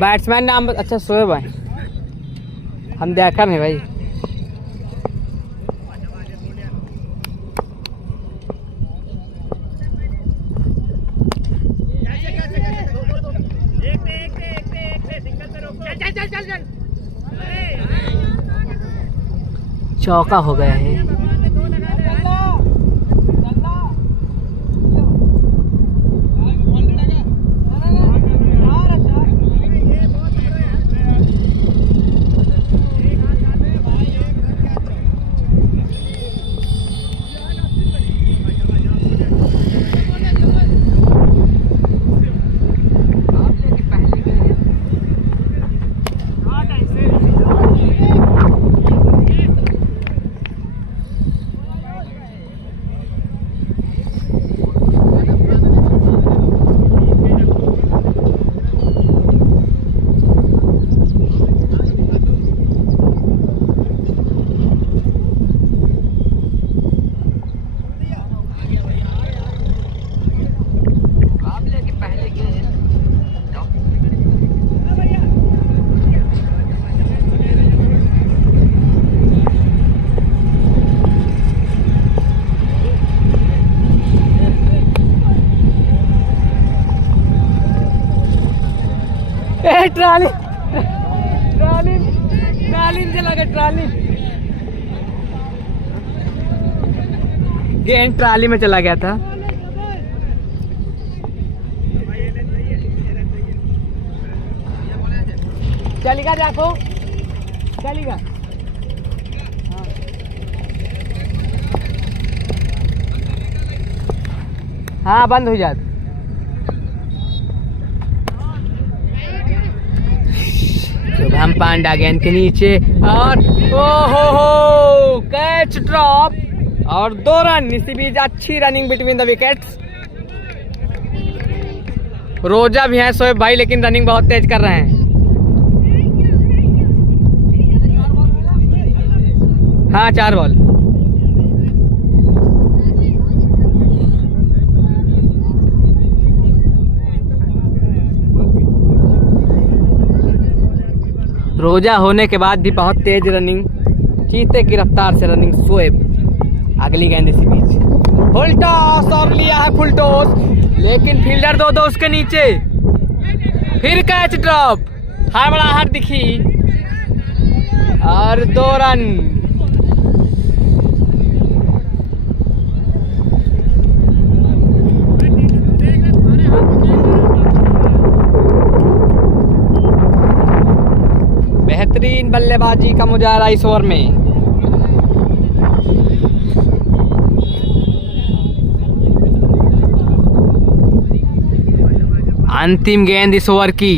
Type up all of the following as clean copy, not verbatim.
Batsman नाम अच्छा शोएब है, हम देखा नहीं भाई। चौका हो गया है। ट्राली ट्राली ट्राली चला गया, ट्राली गेंद ट्राली में चला गया था। चलेगा देखो, चलेगा। हाँ बंद हो जाता। शुभम पांडा गेंद के नीचे और ओहो कैच ड्रॉप और 2 रन। इसी बीच अच्छी रनिंग बिटवीन द विकेट्स। रोजा भी हैं शोएब भाई, लेकिन रनिंग बहुत तेज कर रहे हैं। हाँ 4 बॉल। रोजा होने के बाद भी बहुत तेज रनिंग, चीते की रफ्तार से रनिंग शोएब। अगली गेंद इसी बीच फुल टॉस और लिया है फुल टॉस, लेकिन फील्डर दो उसके नीचे। फिर कैच ड्रॉप, हड़बड़ाहट दिखी और 2 रन। बेहतरीन बल्लेबाजी का मुजाहरा इस ओवर में। अंतिम गेंद इस ओवर की।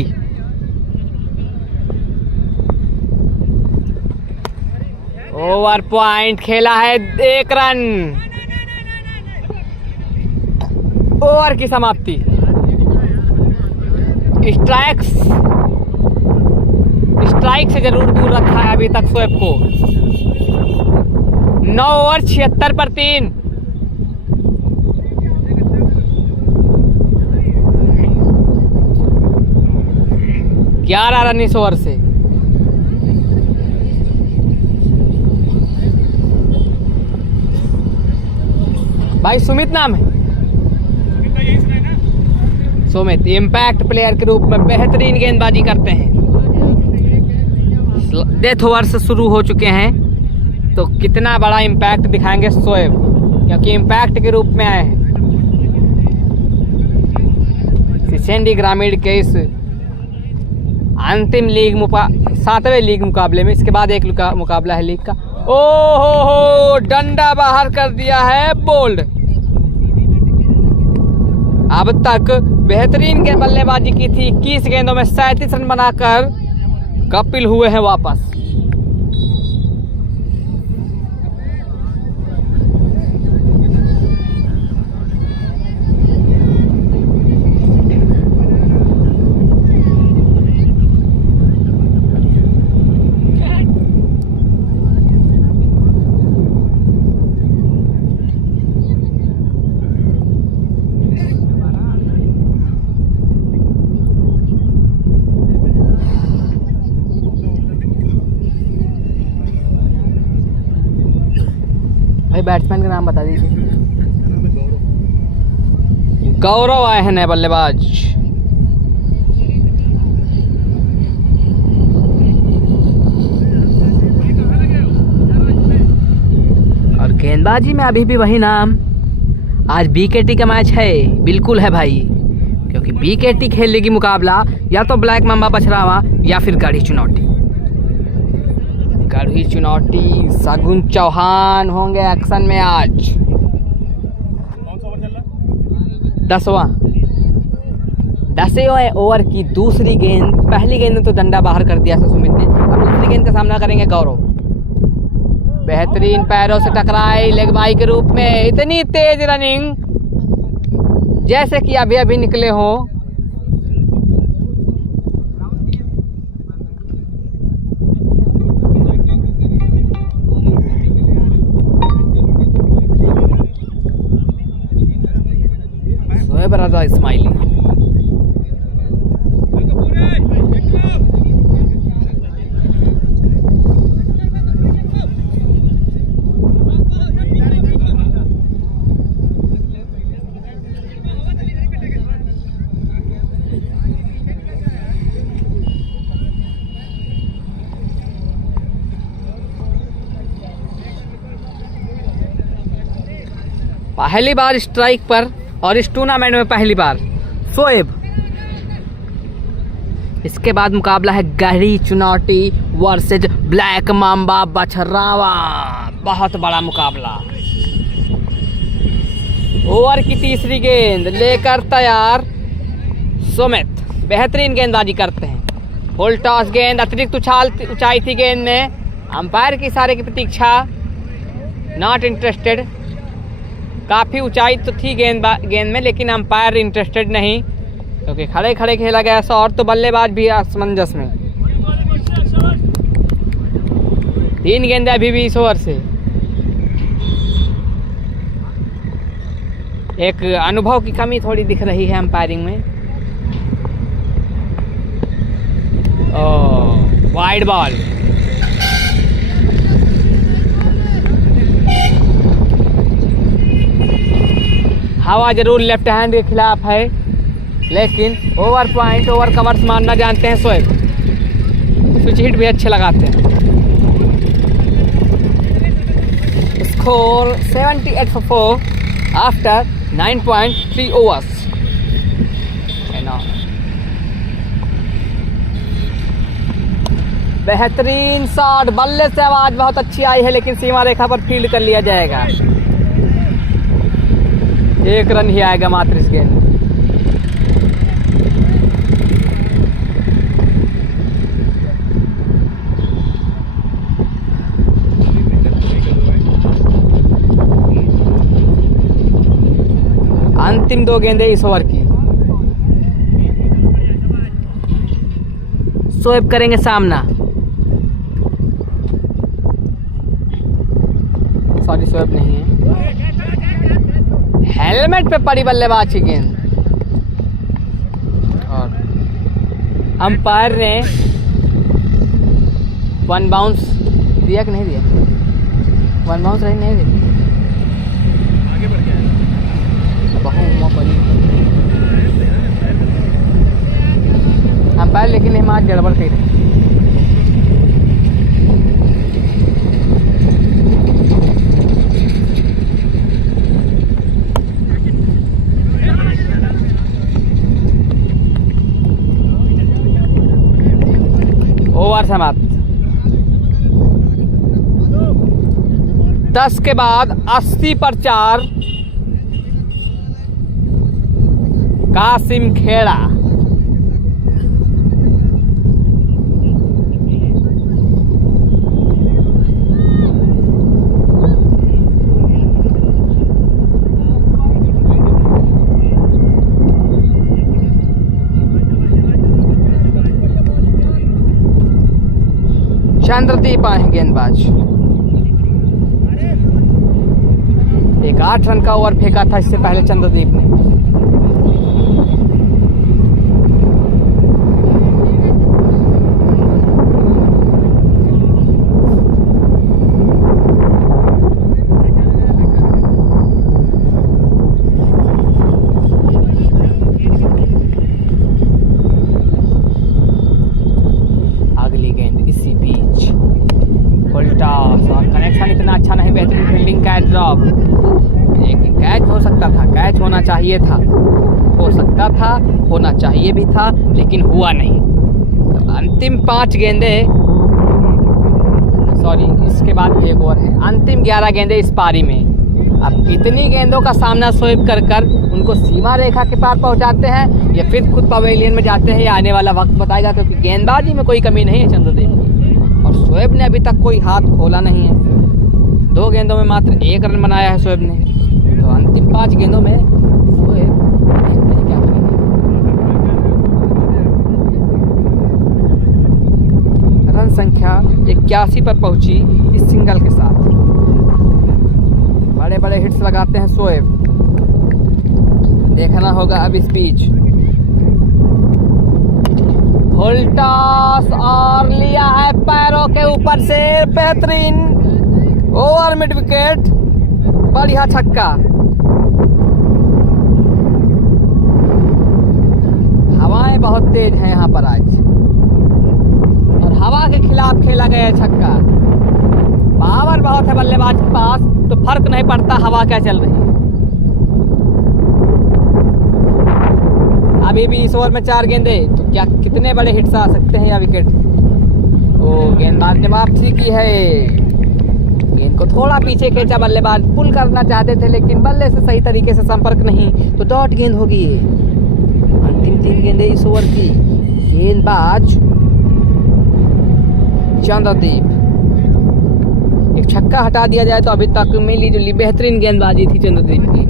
ओवर पॉइंट खेला है, 1 रन। ओवर की समाप्ति। स्ट्राइक से जरूर दूर रखा है अभी तक शोएब को। 9 ओवर 76 पर 3। ग्यारह रन इस ओवर से। भाई सुमित नाम है, सुमित इम्पैक्ट प्लेयर के रूप में बेहतरीन गेंदबाजी करते हैं। डेथ ओवर्स शुरू हो चुके हैं, तो कितना बड़ा इम्पैक्ट दिखाएंगे शोएब, क्योंकि इम्पैक्ट के रूप में आए हैं। सिसेंडी ग्रामीण के इस अंतिम लीग 7वें लीग मुकाबले में, इसके बाद एक मुकाबला है लीग का। ओहो डंडा बाहर कर दिया है, बोल्ड। अब तक बेहतरीन बल्लेबाजी की थी, 21 गेंदों में 37 रन बनाकर कपिल हुए हैं वापस। बैट्समैन का नाम बता दीजिए। गौरव आए हैं नए बल्लेबाज। और गेंदबाजी में अभी भी वही नाम। आज बीकेटी का मैच है, बिल्कुल है भाई, क्योंकि बीकेटी खेलेगी मुकाबला या तो ब्लैक मांबा बछरावा या फिर गढ़ी चुनौती। गढ़ी चुनौती सगुन चौहान होंगे एक्शन में आज। 10वां 10वें ओवर की दूसरी गेंद। पहली गेंद में तो डंडा बाहर कर दिया सुमित ने, अब दूसरी गेंद का सामना करेंगे गौरव। बेहतरीन पैरों से टकराई लेग बाई के रूप में। इतनी तेज रनिंग जैसे कि अभी अभी निकले हो। शोएब रजा स्माइलिंग। पहली बार स्ट्राइक पर और इस टूर्नामेंट में पहली बार शोएब। इसके बाद मुकाबला है गहरी चुनौती वर्सेज ब्लैक मांबा बछरावा। बहुत बड़ा मुकाबला। ओवर की तीसरी गेंद लेकर तैयार सुमित। बेहतरीन गेंदबाजी करते हैं। फुल टॉस गेंद, अतिरिक्त ऊंचाई थी गेंद में। अंपायर के इशारे की प्रतीक्षा, नॉट इंटरेस्टेड। काफ़ी ऊंचाई तो थी गेंद में, लेकिन अंपायर इंटरेस्टेड नहीं, क्योंकि खड़े खड़े खेला गया शॉट। तो बल्लेबाज भी असमंजस में। 3 गेंदें अभी भी इस ओवर से। एक अनुभव की कमी थोड़ी दिख रही है अंपायरिंग में। Wide ball. हवा जरूर लेफ्ट हैंड के खिलाफ है, लेकिन ओवर पॉइंट, ओवर कवर्स मारना जानते हैं शोएब। स्विच हिट भी अच्छे लगाते हैं। Score 78 after 9.3 overs. बेहतरीन शॉट, बल्ले से आवाज बहुत अच्छी आई है, लेकिन सीमा रेखा पर फील्ड कर लिया जाएगा। 1 रन ही आएगा मात्र इस गेंद में। अंतिम 2 गेंदें इस ओवर की। शोएब करेंगे सामना। सॉरी, शोएब नहीं है। हेलमेट पे पड़ी बल्लेबाज की गेंद, और अंपायर ने 1 बाउंस दिया कि नहीं दिया? 1 बाउंस रही नहीं दी। अंपायर लेकिन हम आज गड़बड़ कर रहे। ओवर समाप्त। 10 के बाद 80 पर 4। कासिम खेड़ा। चंद्रदीप आए हैं गेंदबाज। एक 8 रन का ओवर फेंका था इससे पहले चंद्रदीप ने। लेकिन कैच हो सकता था, कैच होना चाहिए था, हो सकता था, होना चाहिए भी था, लेकिन हुआ नहीं। तो अंतिम 5 गेंदे, सॉरी इसके बाद भी एक और है, अंतिम 11 गेंदे इस पारी में। अब कितनी गेंदों का सामना शोएब कर कर उनको सीमा रेखा के पार पहुंचाते हैं या फिर खुद पवेलियन में जाते हैं, ये आने वाला वक्त बताएगा, क्योंकि गेंदबाजी में कोई कमी नहीं है चंद्रदेव की। और शोएब ने अभी तक कोई हाथ खोला नहीं है, 2 गेंदों में मात्र 1 रन बनाया है शोएब ने। तो अंतिम 5 गेंदों में शोएब देखते हैं क्या करेगा। रन संख्या 81 पर पहुंची इस सिंगल के साथ। बड़े बड़े हिट्स लगाते हैं शोएब, देखना होगा अब इस बीच। फुल टॉस और लिया है पैरों के ऊपर से, बेहतरीन ओवर मिड विकेट, बढ़िया छक्का। हवाएं बहुत तेज हैं यहाँ पर आज, और हवा के खिलाफ खेला गया छक्का। पावर बहुत है बल्लेबाज के पास, तो फर्क नहीं पड़ता हवा क्या चल रही है। अभी भी इस ओवर में 4 गेंदे, तो क्या कितने बड़े हिट्स आ सकते हैं या विकेट। ओ गेंदबाज ने वापसी की है, गेंद को थोड़ा पीछे खींचा बल्लेबाज, पुल करना चाहते थे लेकिन बल्ले से सही तरीके से संपर्क नहीं, तो डॉट गेंद होगी। अंतिम 3 गेंदे इस ओवर की। गेंदबाज चंद्रदीप, एक छक्का हटा दिया जाए तो अभी तक मिली जुली बेहतरीन गेंदबाजी थी चंद्रदीप की,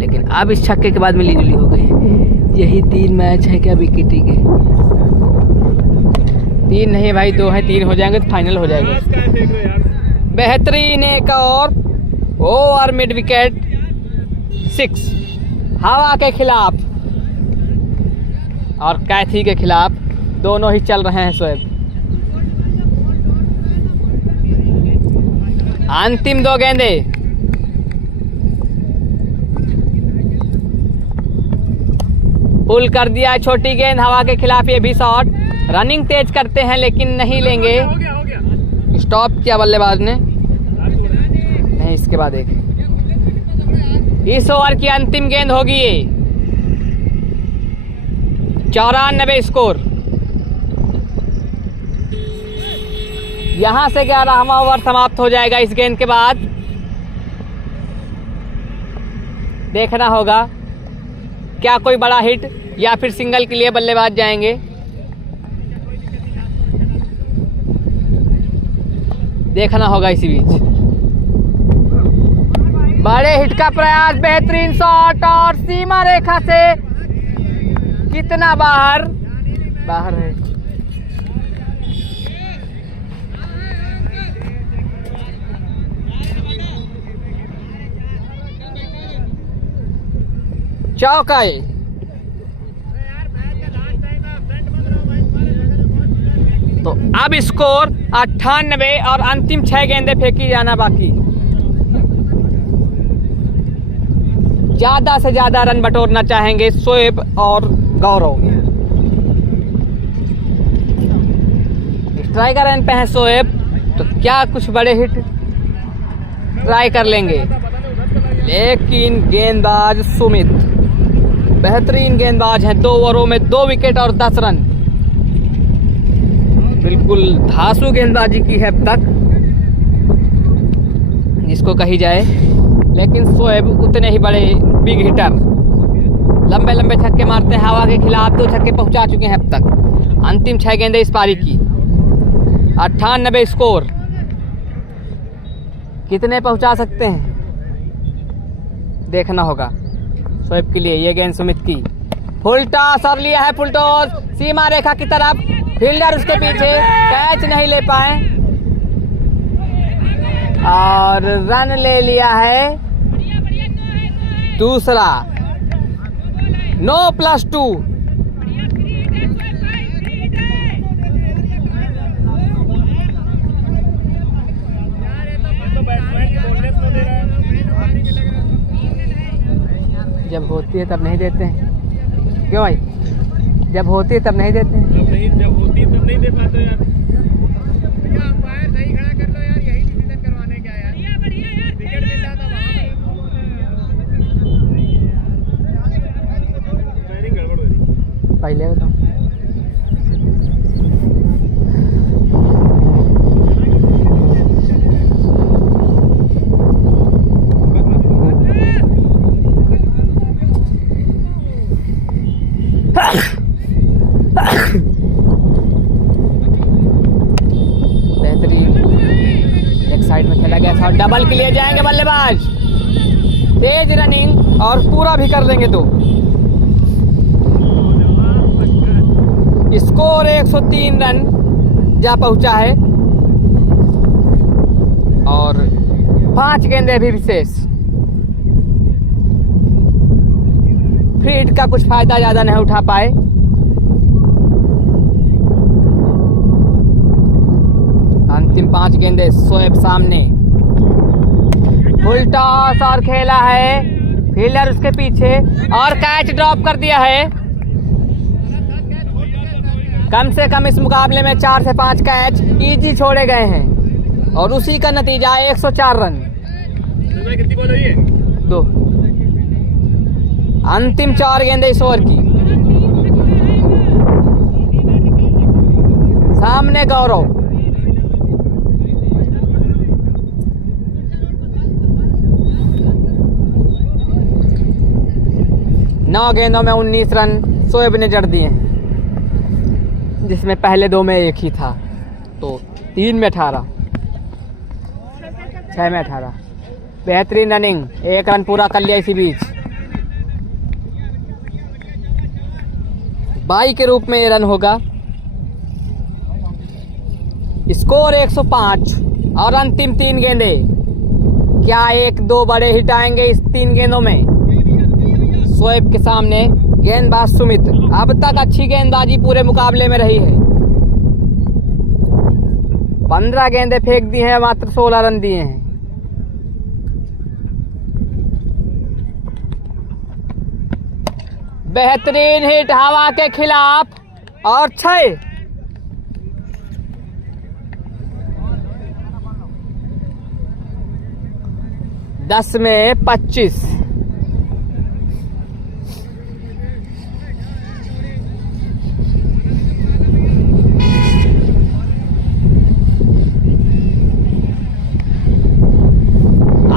लेकिन अब इस छक्के के बाद मिली जुली हो गई। यही 3 मैच है क्या विकेटी के? 3 नहीं भाई, 2 है, 3 हो जाएंगे तो फाइनल हो जाएगा। बेहतरीन एक और ओवर मिड विकेट 6, हवा के खिलाफ और कैथी के खिलाफ, दोनों ही चल रहे हैं शोएब। अंतिम 2 गेंदे, पुल कर दिया है छोटी गेंद हवा के खिलाफ, ये भी शॉट। रनिंग तेज करते हैं लेकिन नहीं लेंगे, स्टॉप किया बल्लेबाज ने नहीं। इसके बाद एक इस ओवर की अंतिम गेंद होगी ये, 94 स्कोर। यहां से 11वां ओवर समाप्त हो जाएगा इस गेंद के बाद। देखना होगा क्या कोई बड़ा हिट या फिर सिंगल के लिए बल्लेबाज जाएंगे। देखना होगा इसी बीच। बड़े हिट का प्रयास, बेहतरीन शॉट और सीमा रेखा से कितना बाहर है। चौकाई। तो अब स्कोर 98 और अंतिम 6 गेंदे फेंकी जाना बाकी। ज्यादा से ज्यादा रन बटोरना चाहेंगे शोएब और गौरव। स्ट्राइकर रन पे है शोएब, तो क्या कुछ बड़े हिट ट्राई कर लेंगे, लेकिन गेंदबाज सुमित बेहतरीन गेंदबाज हैं। 2 ओवरों में 2 विकेट और 10 रन। बिल्कुल धांसू गेंदबाजी की है अब तक जिसको कही जाए, लेकिन शोएब उतने ही बड़े बिग हिटर, लंबे लंबे छक्के मारते हैं हवा के खिलाफ। 2 छक्के पहुंचा चुके हैं अब तक। अंतिम 6 गेंदे इस पारी की। 98 स्कोर, कितने पहुंचा सकते हैं देखना होगा शोएब के लिए। ये गेंद सुमित की, फुल टॉस और लिया है फुल टॉस सीमा रेखा की तरफ, फील्डर उसके पीछे, कैच नहीं ले पाए और रन ले लिया है दूसरा। 9+2। जब होती है तब नहीं देते हैं, क्यों भाई? जब होती है तब नहीं देते हैं, जब होती है तब नहीं दे पाते यार। भैया अंपायर सही खड़ा कर लो यार, यही डिसीजन करवाने क्या यार। बढ़िया यार, विकेट मिल जाता वहां। पहले बताओ। बेहतरीन एक साइड में खेला गया था, डबल के लिए जाएंगे बल्लेबाज। तेज रनिंग और पूरा भी कर लेंगे तो स्कोर 103 रन जा पहुंचा है और 5 गेंदें अभी विशेष। फ्री हिट का कुछ फायदा ज्यादा नहीं उठा पाए। अंतिम 5 गेंदें, शोएब सामने, फुल टॉस और खेला है, फील्डर उसके पीछे और कैच ड्रॉप कर दिया है। कम से कम इस मुकाबले में 4 से 5 कैच इजी छोड़े गए हैं और उसी का नतीजा 104 रन। कितनी बॉल हुई है? 2। अंतिम 4 गेंदें इस ओवर की। सामने गौरव, नौ गेंदों में 19 रन शोएब ने जड़ दिए हैं, जिसमें पहले 2 में 1 ही था, तो 3 में 18, 6 में 18। बेहतरीन रनिंग, 1 रन पूरा कर लिया इसी बीच। 22 के रूप में ये रन होगा। स्कोर 105 और अंतिम 3 गेंदे। क्या 1-2 बड़े हिट आएंगे इस 3 गेंदों में? शोएब के सामने गेंदबाज सुमित। अब तक अच्छी गेंदबाजी पूरे मुकाबले में रही है। 15 गेंदें फेंक दी हैं, मात्र 16 रन दिए हैं। बेहतरीन हिट हवा के खिलाफ और 6। दस में 25।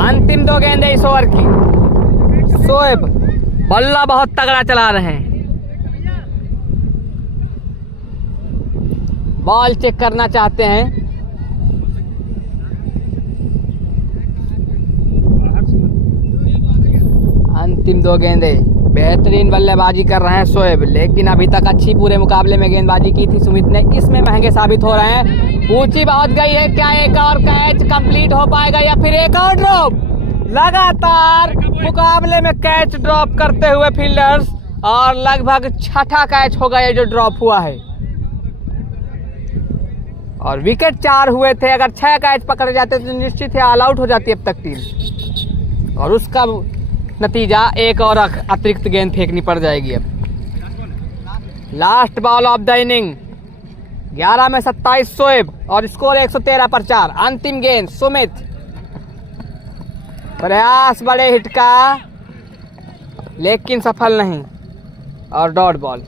अंतिम 2 गेंदें इस ओवर की। शोएब बल्ला बहुत तगड़ा चला रहे हैं। बॉल चेक करना चाहते हैं। अंतिम 2 गेंदें। बेहतरीन बल्लेबाजी कर रहे हैं शोएब, लेकिन अभी तक अच्छी पूरे मुकाबले में गेंदबाजी की थी सुमित ने, इसमें महंगे साबित हो रहे हैं। ऊंची बहुत गई है, क्या एक और कैच कंप्लीट हो पाएगा या फिर एक और ड्रॉप? लगातार मुकाबले में कैच ड्रॉप करते हुए फील्डर्स, और लगभग 6ठा कैच होगा ये जो ड्रॉप हुआ है। और विकेट 4 हुए थे, अगर 6 कैच पकड़े जाते तो निश्चित है ऑल आउट हो जाती अब तक टीम, और उसका नतीजा एक और अतिरिक्त गेंद फेंकनी पड़ जाएगी। अब last ball of the inning, 11 में 27 शोएब और स्कोर 113 पर 4। अंतिम गेंद सुमित, प्रयास बड़े हिट का लेकिन सफल नहीं, और डॉट बॉल।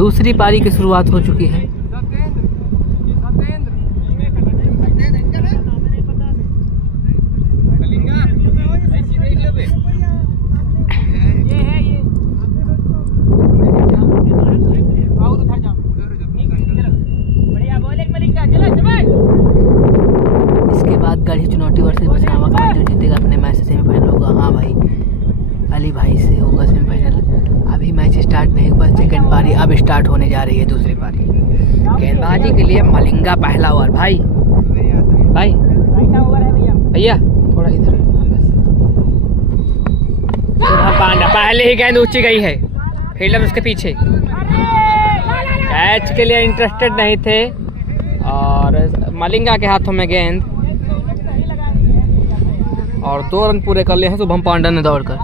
दूसरी पारी की शुरुआत हो चुकी है। इसके बाद गढ़ी चुनौती वर्सेस बछावा का मैच जो जीतेगा अपने मैच से सेमीफाइनल होगा। हाँ भाई, अली भाई से होगा सेमीफाइनल। अभी मैच स्टार्ट नहीं हुआ, सेकंड पारी अब स्टार्ट होने जा रही है। दूसरी पारी गेंदबाजी के लिए मलिंगा पहला ओवर। भाई भाई भैया थोड़ा इधर। पांडा पहले ही गेंद ऊंची गई है, फील्डर उसके पीछे कैच के लिए इंटरेस्टेड नहीं थे और मलिंगा के हाथों में गेंद और 2 रन पूरे कर लिए हैं शुभम पांडा ने दौड़कर।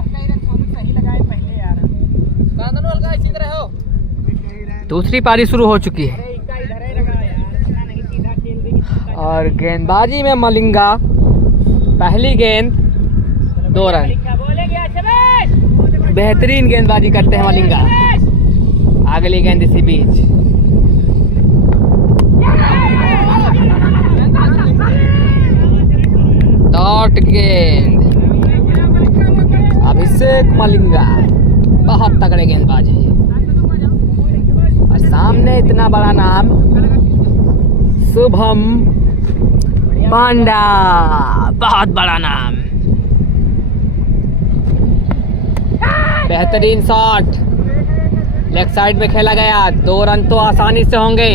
दूसरी पारी शुरू हो चुकी है और गेंदबाजी में मलिंगा पहली गेंद 2 रन। बेहतरीन गेंदबाजी करते हैं मलिंगा। अगली गेंद इसी बीच डॉट गेंद। अभिषेक मलिंगा बहुत तगड़े गेंदबाज है और सामने इतना बड़ा नाम शुभम पांडा, बहुत बड़ा नाम। बेहतरीन शॉट लेग साइड में खेला गया, 2 रन तो आसानी से होंगे।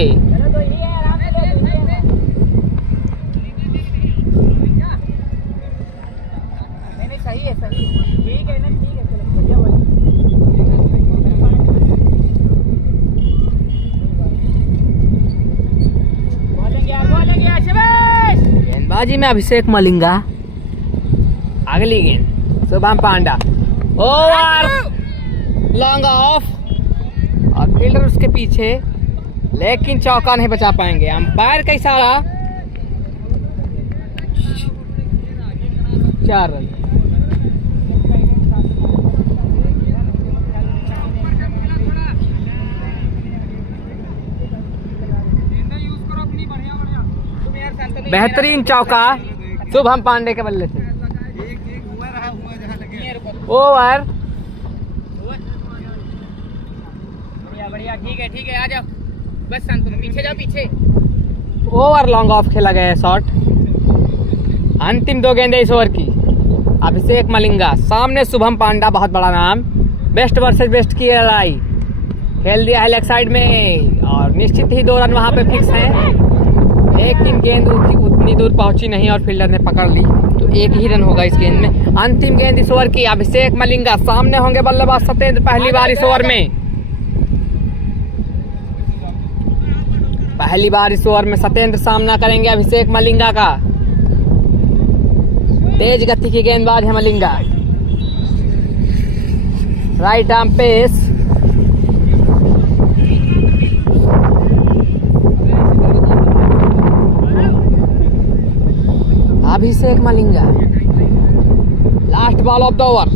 गेंदबाजी में अभिषेक मलिंगा। अगली गेंद शुभम पांडा, ओवर लॉन्ग ऑफ और फील्डर उसके पीछे, लेकिन चौका नहीं बचा पाएंगे। अंपायर का इशारा, 4 रन। बेहतरीन चौका शुभम पांडे के बल्ले से। ओवर बढ़िया, ठीक है आ जाओ बस शांत, पीछे जाओ पीछे। ओवर लॉन्ग ऑफ खेला गया है शॉट। अंतिम 2 गेंदें इस ओवर की। अभिषेक मलिंगा सामने शुभम पांडा, बहुत बड़ा नाम। बेस्ट वर्सेस बेस्ट की लड़ाई खेल दिया है लेग साइड में और निश्चित ही 2 रन वहां पे फिक्स हैं, लेकिन गेंद उतनी दूर पहुंची नहीं और फील्डर ने पकड़ ली, तो 1 ही रन होगा इस गेंद में। अंतिम गेंद इस ओवर की। अभिषेक मलिंगा सामने होंगे बल्लेबाज सत्येंद्र पहली बार इस ओवर में। पहली बार इस ओवर में सत्येंद्र सामना करेंगे अभिषेक मलिंगा का। तेज गति की गेंदबाज है Malinga. Right arm pace, Abhishek Malinga. Last ball of the over.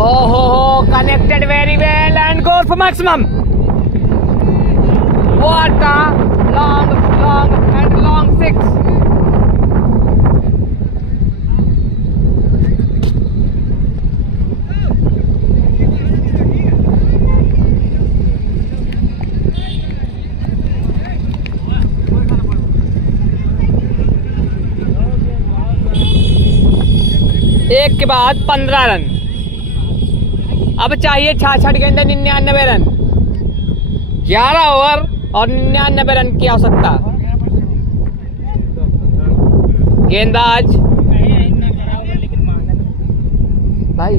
ओहो connected very well and gone for maximum. What a long 6। एक के बाद 15 रन। अब चाहिए 66 गेंदें, 99 रन। 11 ओवर और 99 रन की आवश्यकता। गेंदबाज भाई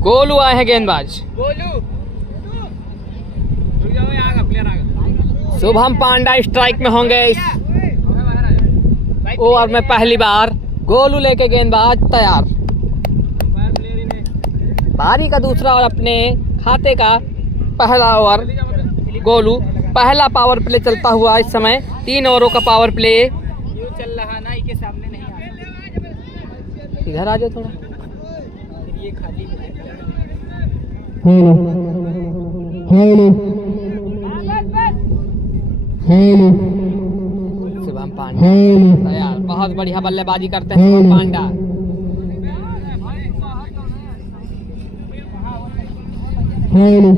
गोलू आए हैं गेंदबाज। शुभम पांडा स्ट्राइक में होंगे इस ओवर में पहली बार। गोलू लेके गेंदबाज तैयार। पारी का दूसरा और अपने खाते का पहला ओवर। गोलू पहला पावर प्ले चलता हुआ इस समय 3 ओवरों का पावर प्ले चल रहा ना, इसके सामने नहीं आ। इधर आ जाओ थोड़ा। ये खाली हेलो हेलो हेलो शुभम पांडा हेलो यार बहुत बढ़िया बल्लेबाजी करते हैं शुभम पांडा। हेलो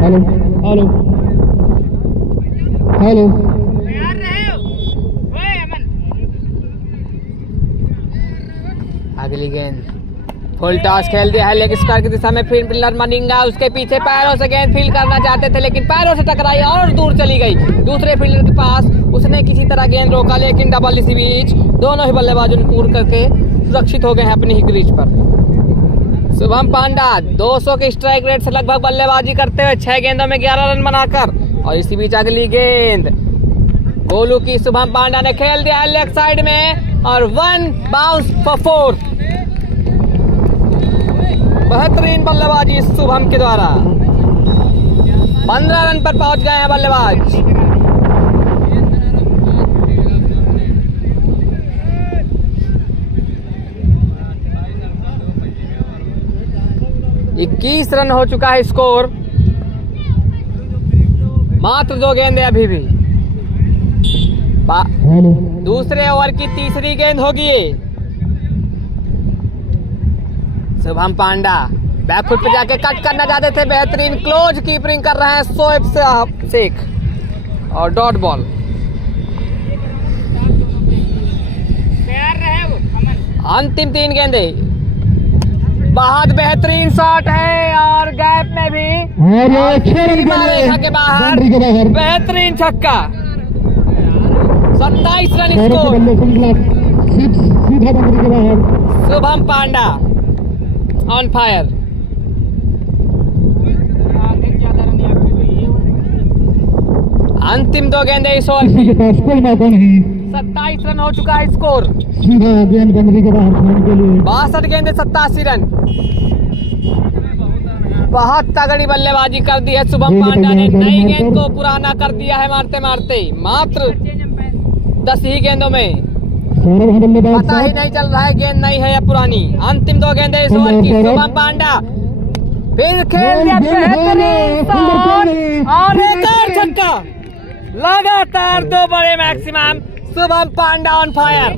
हेलो हेलो हेलो अगली गेंद फुल टॉस खेल दिया है लेग स्क्वायर की दिशा में, फिर फील्डर मनिंगा उसके पीछे पैरों से गेंद फील्ड करना चाहते थे लेकिन पैरों से टकराई और दूर चली गई दूसरे फील्डर के पास। उसने किसी तरह गेंद रोका लेकिन डबल इसी बीच दोनों ही बल्लेबाजों ने पूर्ण करके सुरक्षित हो गए हैं अपनी ही क्रीज पर। शुभम पांडा 200 के स्ट्राइक रेट से लगभग बल्लेबाजी करते हुए 6 गेंदों में 11 रन बनाकर, और इसी बीच अगली गेंद गोलू की शुभम पांडा ने खेल दिया है लेग साइड में और 1 बाउंस फॉर 4। बेहतरीन बल्लेबाजी शुभम के द्वारा 15 रन पर पहुंच गए हैं बल्लेबाज। इक्कीस रन हो चुका है स्कोर, मात्र 2 गेंदें अभी भी। दूसरे ओवर की तीसरी गेंद होगी ये। शुभम पांडा बैकफुट पे जाके कट करना चाहते थे, बेहतरीन क्लोज कीपिंग कर रहे हैं शोएब शेख और डॉट बॉल। अंतिम 3 गेंदे, बहुत बेहतरीन शॉट है और गैप में भी रेखा के बाहर बेहतरीन छक्का। 27 run score. Shubham Panda on fire. अंतिम 2 गेंदे इस ओवर की, 27 रन हो चुका है स्कोर। 62 गेंदे 87 रन। बहुत तगड़ी बल्लेबाजी कर दी है शुभम पांडा ने, नई गेंद को पुराना कर दिया है मारते मारते। मात्र 10 ही गेंदों में पता ही नहीं चल रहा है गेंद नई है या पुरानी। अंतिम 2 गेंदे इस ओवर की। शुभम पांडा फिर खेल दिया बेहतरीन शॉट और एक और छक्का। लगातार 2 बड़े maximum. Shubham Panda on fire.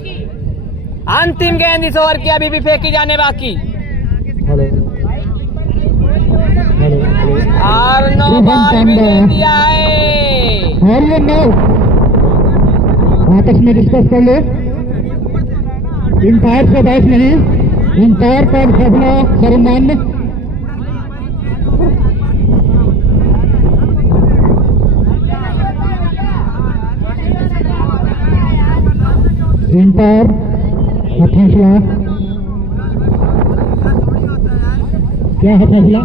अंतिम गेंद इस ओवर की अभी भी फेंकी जाने बाकी और 9 बॉल भी दे दिया है। आपस में डिस्कस कर ले। इंपायर से बहस नहीं, इंपायर का फैसला सर्वमान्य। इंपायर का फैसला क्या है? फैसला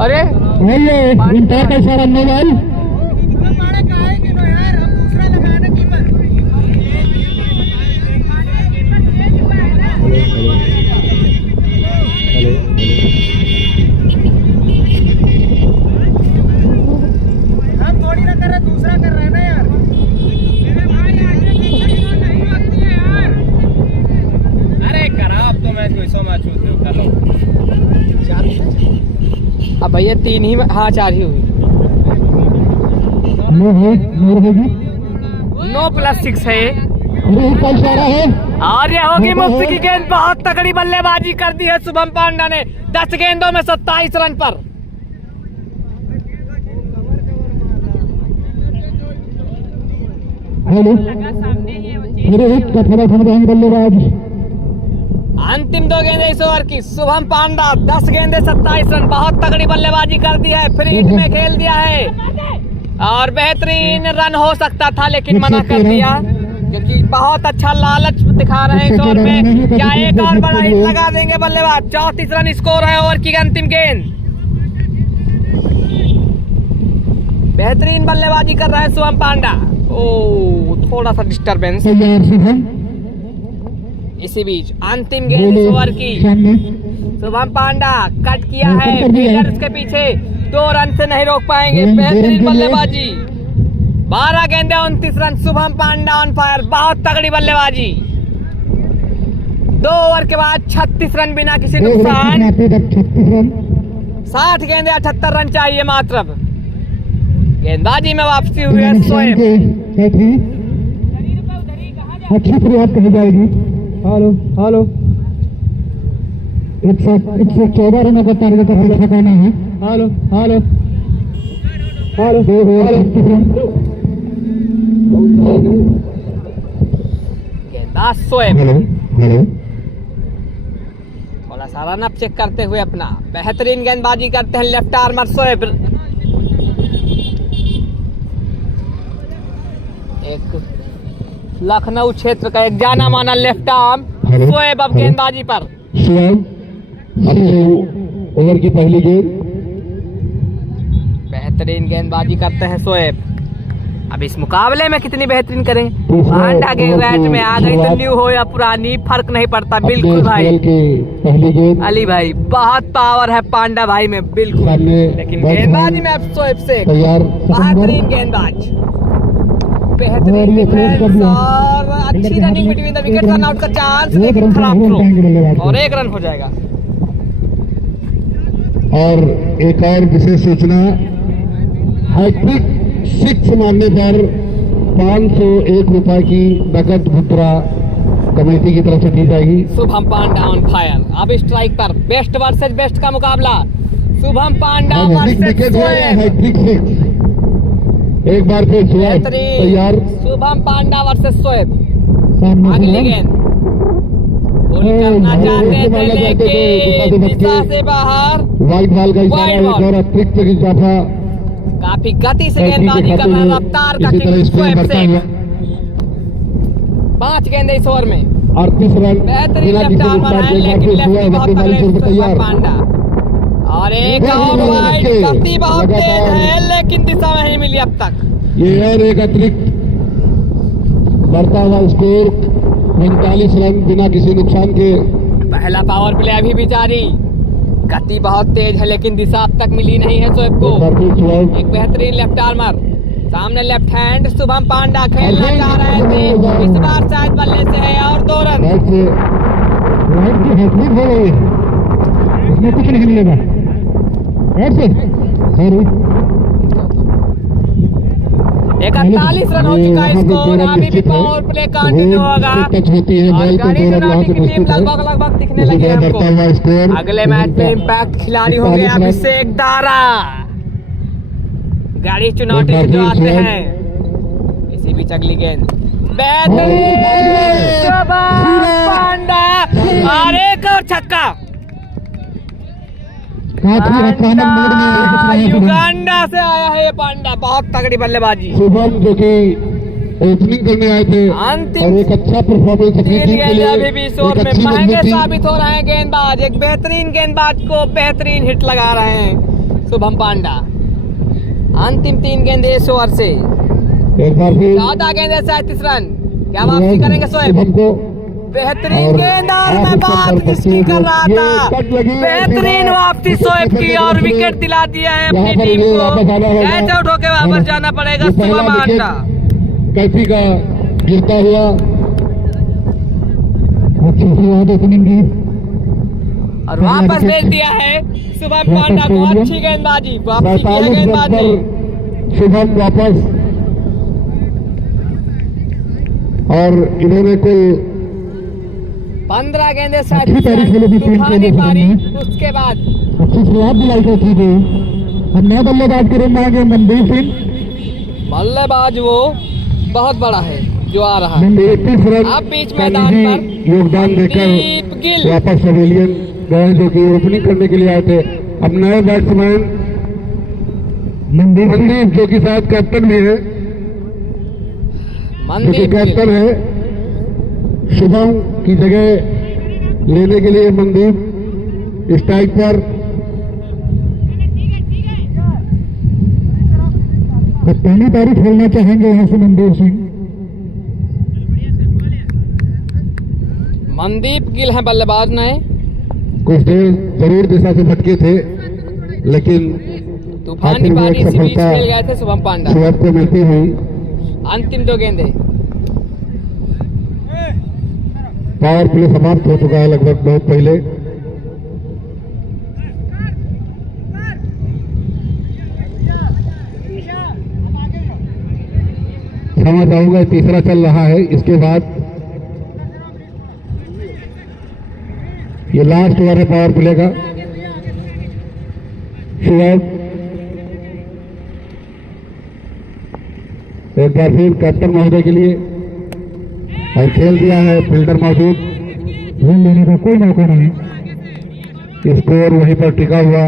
अरे इंपायर का इशारा नहीं भाई। हम थोड़ी ना कर रहे, दूसरा कर रहे हैं ना यार। अरे खराब तो मैच कोई सो मैच होते हो कर लो। अब भैया 3 ही, हाँ 4 ही हुई। 9 + 6 है और ये होगी मुफ्त की गेंद। बहुत तगड़ी बल्लेबाजी कर दी है शुभम पांडा ने 10 गेंदों में 27 रन पर। बल्लेबाज। अंतिम 2 गेंदे इस ओवर की। शुभम पांडा 10 गेंदे 27 रन। बहुत तगड़ी बल्लेबाजी कर दी है, फ्री हिट में खेल दिया है और बेहतरीन रन हो सकता था लेकिन मना कर दिया क्योंकि बहुत अच्छा लालच दिखा रहे हैं इस ओवर में। क्या एक और बड़ा हिट लगा देंगे बल्लेबाज? 34 रन स्कोर है ओवर की अंतिम गेंद। बेहतरीन बल्लेबाजी कर रहा है शुभम पांडा। ओ थोड़ा सा डिस्टर्बेंस। इसी बीच अंतिम गेंद इस ओवर की, शुभम पांडा कट किया है, फील्डर उसके पीछे, 2 रन से नहीं रोक पाएंगे। बेहतरीन बल्लेबाजी, 12 गेंदे 29 run, Shubham Panda on fire, बहुत तगड़ी बल्लेबाजी। 2 ओवर के बाद 36 रन बिना किसी नुकसान, 60 गेंदे 78 रन चाहिए मात्र। गेंदबाजी में वापसी हुई है शोएब। अच्छी शुरुआत कही जाएगी। हेलो हेलो 114 रनों का टारगेट ठिकाना है। हेलो हेलो हेलो गेंदबाज शोएब हेलो हेलो थोड़ा सा रन अप चेक करते हुए अपना बेहतरीन गेंदबाजी करते हैं लेफ्ट आर्मर शोएब। एक लखनऊ क्षेत्र का एक जाना माना लेफ्ट आर्म शोएब अब गेंदबाजी पर। शोएब ओवर की पहली गेंद, बेहतरीन गेंदबाजी करते हैं शोएब। अब इस मुकाबले में कितनी बेहतरीन करें, पांडा के बैट में आ गई तो न्यू हो या पुरानी फर्क नहीं पड़ता। बिल्कुल भाई पहली गेंद अली भाई, बहुत पावर है पांडा भाई में बिल्कुल, लेकिन गेंदबाजी में अब शोएब से बेहतरीन गेंदबाज, बेहतरीन डिफेंस और अच्छी running between the wicket, run out का चांस, लेकिन खराब थ्रो और 1 रन हो जाएगा। और एक और विशेष सूचना, हैट्रिक 6 मारने पर 501 रुपए की नकद मुद्रा कमेटी की तरफ से दी जाएगी। शुभम पांडा ऑन फायर, अब स्ट्राइक पर बेस्ट वर्सेज बेस्ट का मुकाबला, शुभम पांडा वर्सेज शोएब। हैट्रिक 6 एक बार फिर शोएब तैयार, शुभम पांडा वर्सेस शोएब। सामने अगली गेंद पुल करना चाहते थे लेकिन दिशा से बाहर, वाइट बॉल का इशारा, वाइड बॉल। एक और अतिरिक्त इजाफा, काफी गति से गेंदबाजी कर रहा है, रफ्तार का इसी तरह किंग स्कोर शोएब बढ़ता से। हुआ 5 गेंदें इस ओवर में, 38 रन बेहतरीन बिना लेफ्ट किसी आर्मर नुकसान है, के, एक बार लेकिन फिर लेफ्टी शोएब बहुत अपनी तगड़े बारी से शुभम तैयार। पांडा, और एक और वाइड, गति बहुत तेज है लेकिन दिशा नहीं मिली अब तक। ये और एक अतिरिक्त बढ़ता हुआ स्कोर, 39 रन बिना किसी नुकसान के। पहला पावर प्ले अभी भी जारी, गति बहुत तेज है लेकिन दिशा अब तक मिली नहीं है शोएब को। एक बार फिर शोएब, एक बेहतरीन लेफ्ट आर्मर, सामने लेफ्ट हैंड, शुभम पांडा खेलना चाह रहे थे, इस बार शायद बल्ले से है और 2 रन। बैट से राइट की हैट्रिक हो गई है, इसमें कुछ नहीं मिलेगा। बैट से 41 रन हो चुका है स्कोर, अभी भी पावर प्ले कंटिन्यू होगा टच होती है और बॉल तो गणेश पूरा वहां राठी से की टीम मुश्किल है। लगभग दिखने इसी लगी है तरह हमको। बढ़ता हुआ स्कोर, अगले मैच में इम्पैक्ट खिलाड़ी होंगे अभिषेक दारा, गाड़ी चुनौती से जो आते हैं। इसी बीच अगली गेंद, बेहतरीन शुभम पांडा और एक और छक्का। काफी आक्रामक मोड में युगांडा से आया है ये पांडा, बहुत तगड़ी बल्लेबाजी। शुभम जो कि ओपनिंग करने आए थे अंतिम और एक अच्छा परफॉर्मेंस अपनी टीम के लिए, अभी भी इस ओवर एक में अच्छी महंगे मजबूती। साबित हो रहे हैं गेंदबाज, एक बेहतरीन गेंदबाज को बेहतरीन हिट लगा रहे हैं शुभम पांडा। अंतिम 3 गेंदे इस ओवर से, एक बार फिर 14 गेंदे 37 रन, क्या वापसी करेंगे शोएब? शुभम को बेहतरीन गेंदार, मैं बात जिसकी कर रहा था, बेहतरीन वापसी शोएब की और विकेट दिला दिया है अपनी टीम को। कैच आउट होकर वापस जाना पड़ेगा शुभम पांडा। कैफी का गिरता हुआ अच्छी शुरुआत ओपनिंग की और वापस भेज दिया है शुभम पांडा को, अच्छी गेंदबाजी, वापसी की है गेंदबाजी। शुभम वापस, और इन्होंने कुल 15 गेंदे अच्छी तारीख के लिए भी टीम को तूफानी पारी, देखना उसके बाद अच्छी शुरुआत दिलाई गई थी। अब नए बल्लेबाज के रूप में आगे मनदीप सिंह, बल्लेबाज वो बहुत बड़ा है जो आ रहा है। 31 रन अब बीच का मैदान निजी पर योगदान मनदीप देकर गिल। वापस पवेलियन गए, जो कि ओपनिंग करने के लिए आए थे। अब नए बैट्समैन मनदीप जो कि शायद कैप्टन भी है, जो कि मनदीप कैप्टन गिल। है, शुभम की जगह लेने के लिए मनदीप स्ट्राइक पर। पहली पारी खेलना चाहेंगे यहाँ से मनदीप सिंह। मनदीप गिल है बल्लेबाज नए। कुछ देर जरूर दिशा से भटके थे, लेकिन तूफानी पानी इसी बीच खेल गए थे शुभम पांडा। शुभम को मिलती हुई अंतिम 2 गेंदे। पावर प्ले समाप्त हो चुका है लगभग बहुत पहले। क्षमा चाहूंगा, तीसरा चल रहा है। इसके बाद ये लास्ट ओवर है पावर प्ले का। शुभम एक बार फिर कैप्टन महोदय के लिए, और खेल दिया है फील्डर मौजूद, रन लेने का कोई मौका नहीं। स्कोर वहीं पर टिका हुआ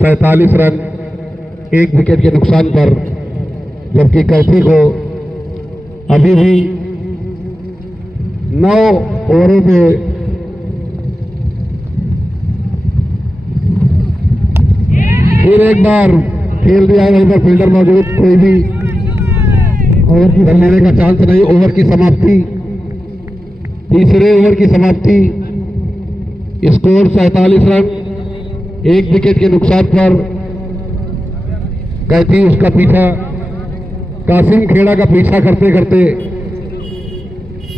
47 रन 1 विकेट के नुकसान पर, जबकि कैथी को अभी भी 9 ओवरों में फिर एक बार खेल दिया है। वहीं पर फील्डर मौजूद, कोई भी ओवर की रन लेने का चांस नहीं। ओवर की समाप्ति, तीसरे ओवर की समाप्ति, स्कोर 47 रन 1 विकेट के नुकसान पर। कैथी उसका पीछा, कासिम खेड़ा का पीछा करते करते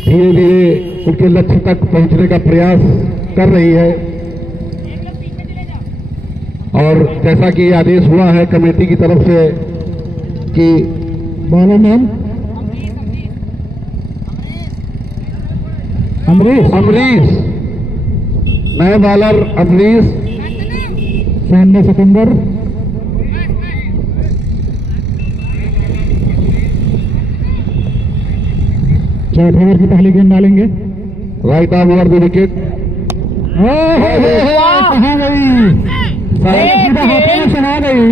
धीरे धीरे उनके लक्ष्य तक पहुंचने का प्रयास कर रही है। और जैसा कि आदेश हुआ है कमेटी की तरफ से कि बॉलर नाम अमरीश, नए बॉलर अमरीश, सामने सिकंदर, चौथे ओवर की पहली गेंद डालेंगे। Right arm over 2 wicket. कहाँ गई? सुना गई,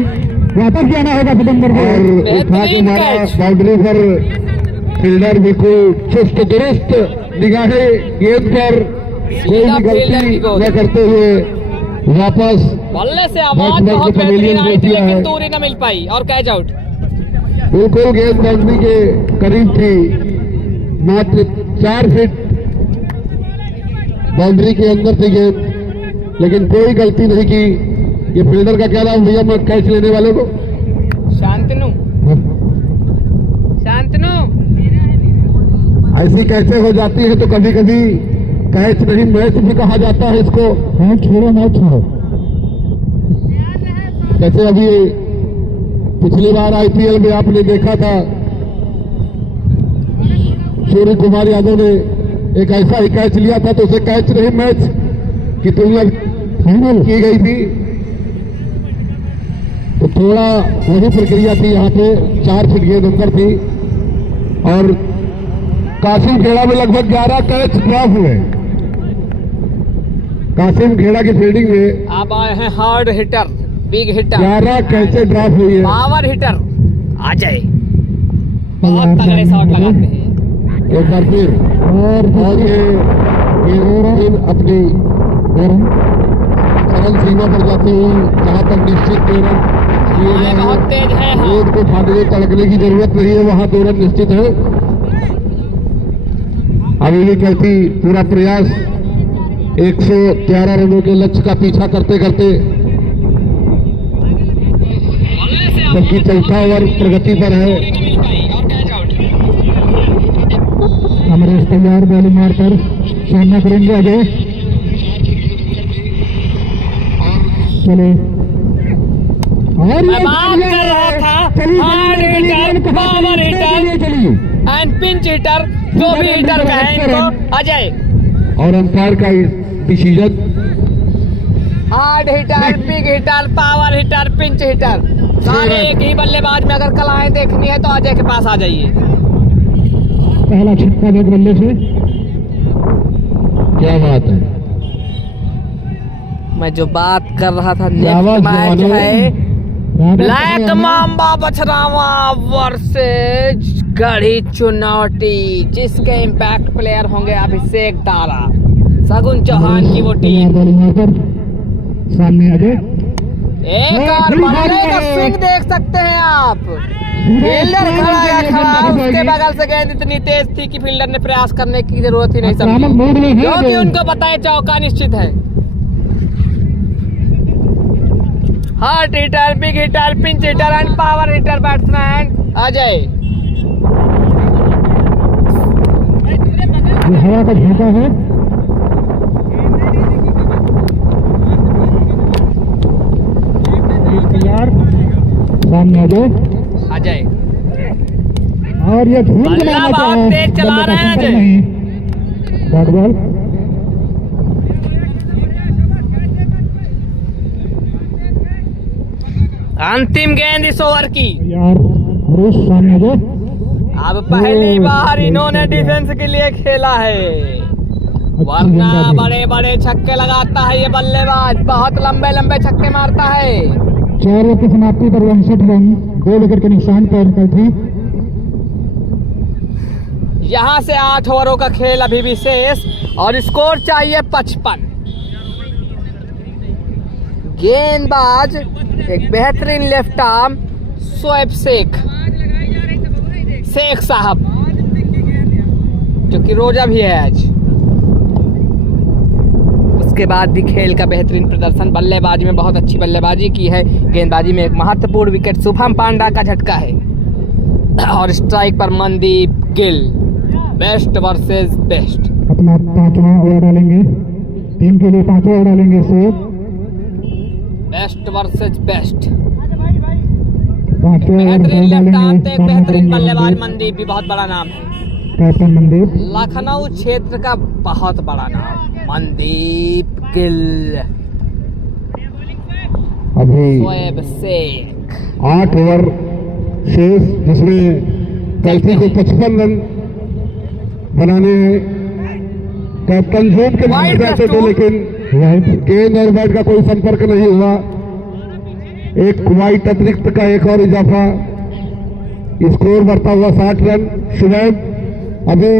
वापस जाना होगा सिकंदर को। और उठा के मारा बाउंड्री पर। फील्डर बिल्कुल चुस्त दुरुस्त, निगाहें गेंद पर, कोई भी गलती न करते हुए वापस बल्ले से आवाज बहुत बेहतरीन आई थी, लेकिन दूरी न मिल पाई और कैच आउट। बिल्कुल गेंद बाउंड्री के करीब थी, मात्र 4 फीट बाउंड्री के अंदर थी गेंद, लेकिन कोई गलती नहीं की। ये फील्डर का क्या नाम भैया, मैं कैच लेने वाले को शांतनु, शांतनु ऐसी कैसे हो जाती है तो कभी कभी कैच नहीं मैच भी कहा जाता है इसको। हाँ छोड़ो ना छोड़ो। जैसे अभी पिछली बार आईपीएल में आपने देखा था, सूर्य कुमार यादव ने एक ऐसा ही कैच लिया था, तो उसे कैच नहीं मैच की तुलना फाइनल की गई थी। तो थोड़ा वही प्रक्रिया थी यहाँ पे। 4 फीट गेंद अंदर थी और कासिम खेड़ा में लगभग 11 कैच ड्रॉप हुए। कासिम खेड़ा की फील्डिंग में अब आए हैं hard hitter, big hitter, 11 catches drop हुई है। पावर हिटर आ जाए, बहुत तगड़े शॉट लगाते हैं। एक बार फिर और ये अपनी चरण सीमा पर जाती हुई, जहां तक निश्चित 2 रन किए गए बहुत तेज है। गेंद को फाड़ने तड़कने की जरूरत नहीं है, वहां 2 रन निश्चित है। अभी भी कैथी पूरा प्रयास 113 रनों के लक्ष्य का पीछा करते करते, जबकि चौथा ओवर प्रगति पर है। अमरीश तैयार, बॉलिंग मारकर सामना करेंगे अजय। चले और मैं बात कर रहा था hard hitter, power hitter and pinch hitter, जो भी हिटर कहें इनको अजय। और अंपायर का decision, hard hitter, big hitter, power hitter, pinch hitter, सारे एक ही बल्लेबाज में। अगर कलाएं देखनी है तो अजय के पास आ जाइए। पहला छक्का एक बल्ले से, क्या बात है। मैं जो बात कर रहा था, नेक्स्ट मैच है ब्लैक मांबा बछरावा वर्सेज गढ़ी चुनौती, जिसके इम्पैक्ट प्लेयर होंगे अभिषेक दारा, सगुन चौहान की वो टीम। सामने अजय एक और बल्ले का स्विंग देख सकते हैं आप। फील्डर खड़ा उसके बगल से गेंद इतनी तेज थी कि फील्डर ने प्रयास करने की जरूरत ही नहीं समझी, क्योंकि उनको पता है चौका निश्चित है। Hard hitter, big hitter, pinch hitter and power hitter batsman Ajay. हवा का झोंका है। तैयार, सामने अजय और ये धूम बल्ला बहुत तेज चला रहे हैं अजय। बैट बॉल अंतिम गेंद इस ओवर की। यार हरीश सामने दो। अब पहली बार इन्होंने डिफेंस के लिए खेला है, वरना बड़े बड़े छक्के लगाता है ये बल्लेबाज, बहुत लंबे लंबे छक्के मारता है। 4 ओवर की समाप्ति पर 59 रन 2 विकेट के नुकसान पर थी। यहाँ से 8 ओवरों का खेल अभी भी शेष और स्कोर चाहिए 55। गेंदबाज एक बेहतरीन लेफ्ट आर्म शोएब शेख साहब, जो कि रोजा भी है आज। उसके बाद भी खेल का बेहतरीन प्रदर्शन, बल्लेबाजी में बहुत अच्छी बल्लेबाजी की है, गेंदबाजी में एक महत्वपूर्ण विकेट शुभम पांडा का झटका है और स्ट्राइक पर Mandeep Gill. Best versus best. अपना 5वां ओवर डालेंगे, टीम के लिए 5वां ओवर डालेंगे। Best versus best. 5वां ओवर बेहतरीन लेफ्ट आर्म डालेंगे। एक बेहतरीन बल्लेबाज मनदीप भी बहुत बड़ा नाम है, कैप्टन मनदीप। लखनऊ क्षेत्र का बहुत बड़ा नाम मनदीप गिल। अभी शोएब शेख 8 ओवर शेष, जिसमें कैथी को 55 रन बनाने हैं। कैप्टन झूठ के मारे जाते थे, लेकिन गेंद और बैट का कोई संपर्क नहीं हुआ। एक वाइट अतिरिक्त का एक और इजाफा, स्कोर बढ़ता हुआ 60 रन। शुभम अभी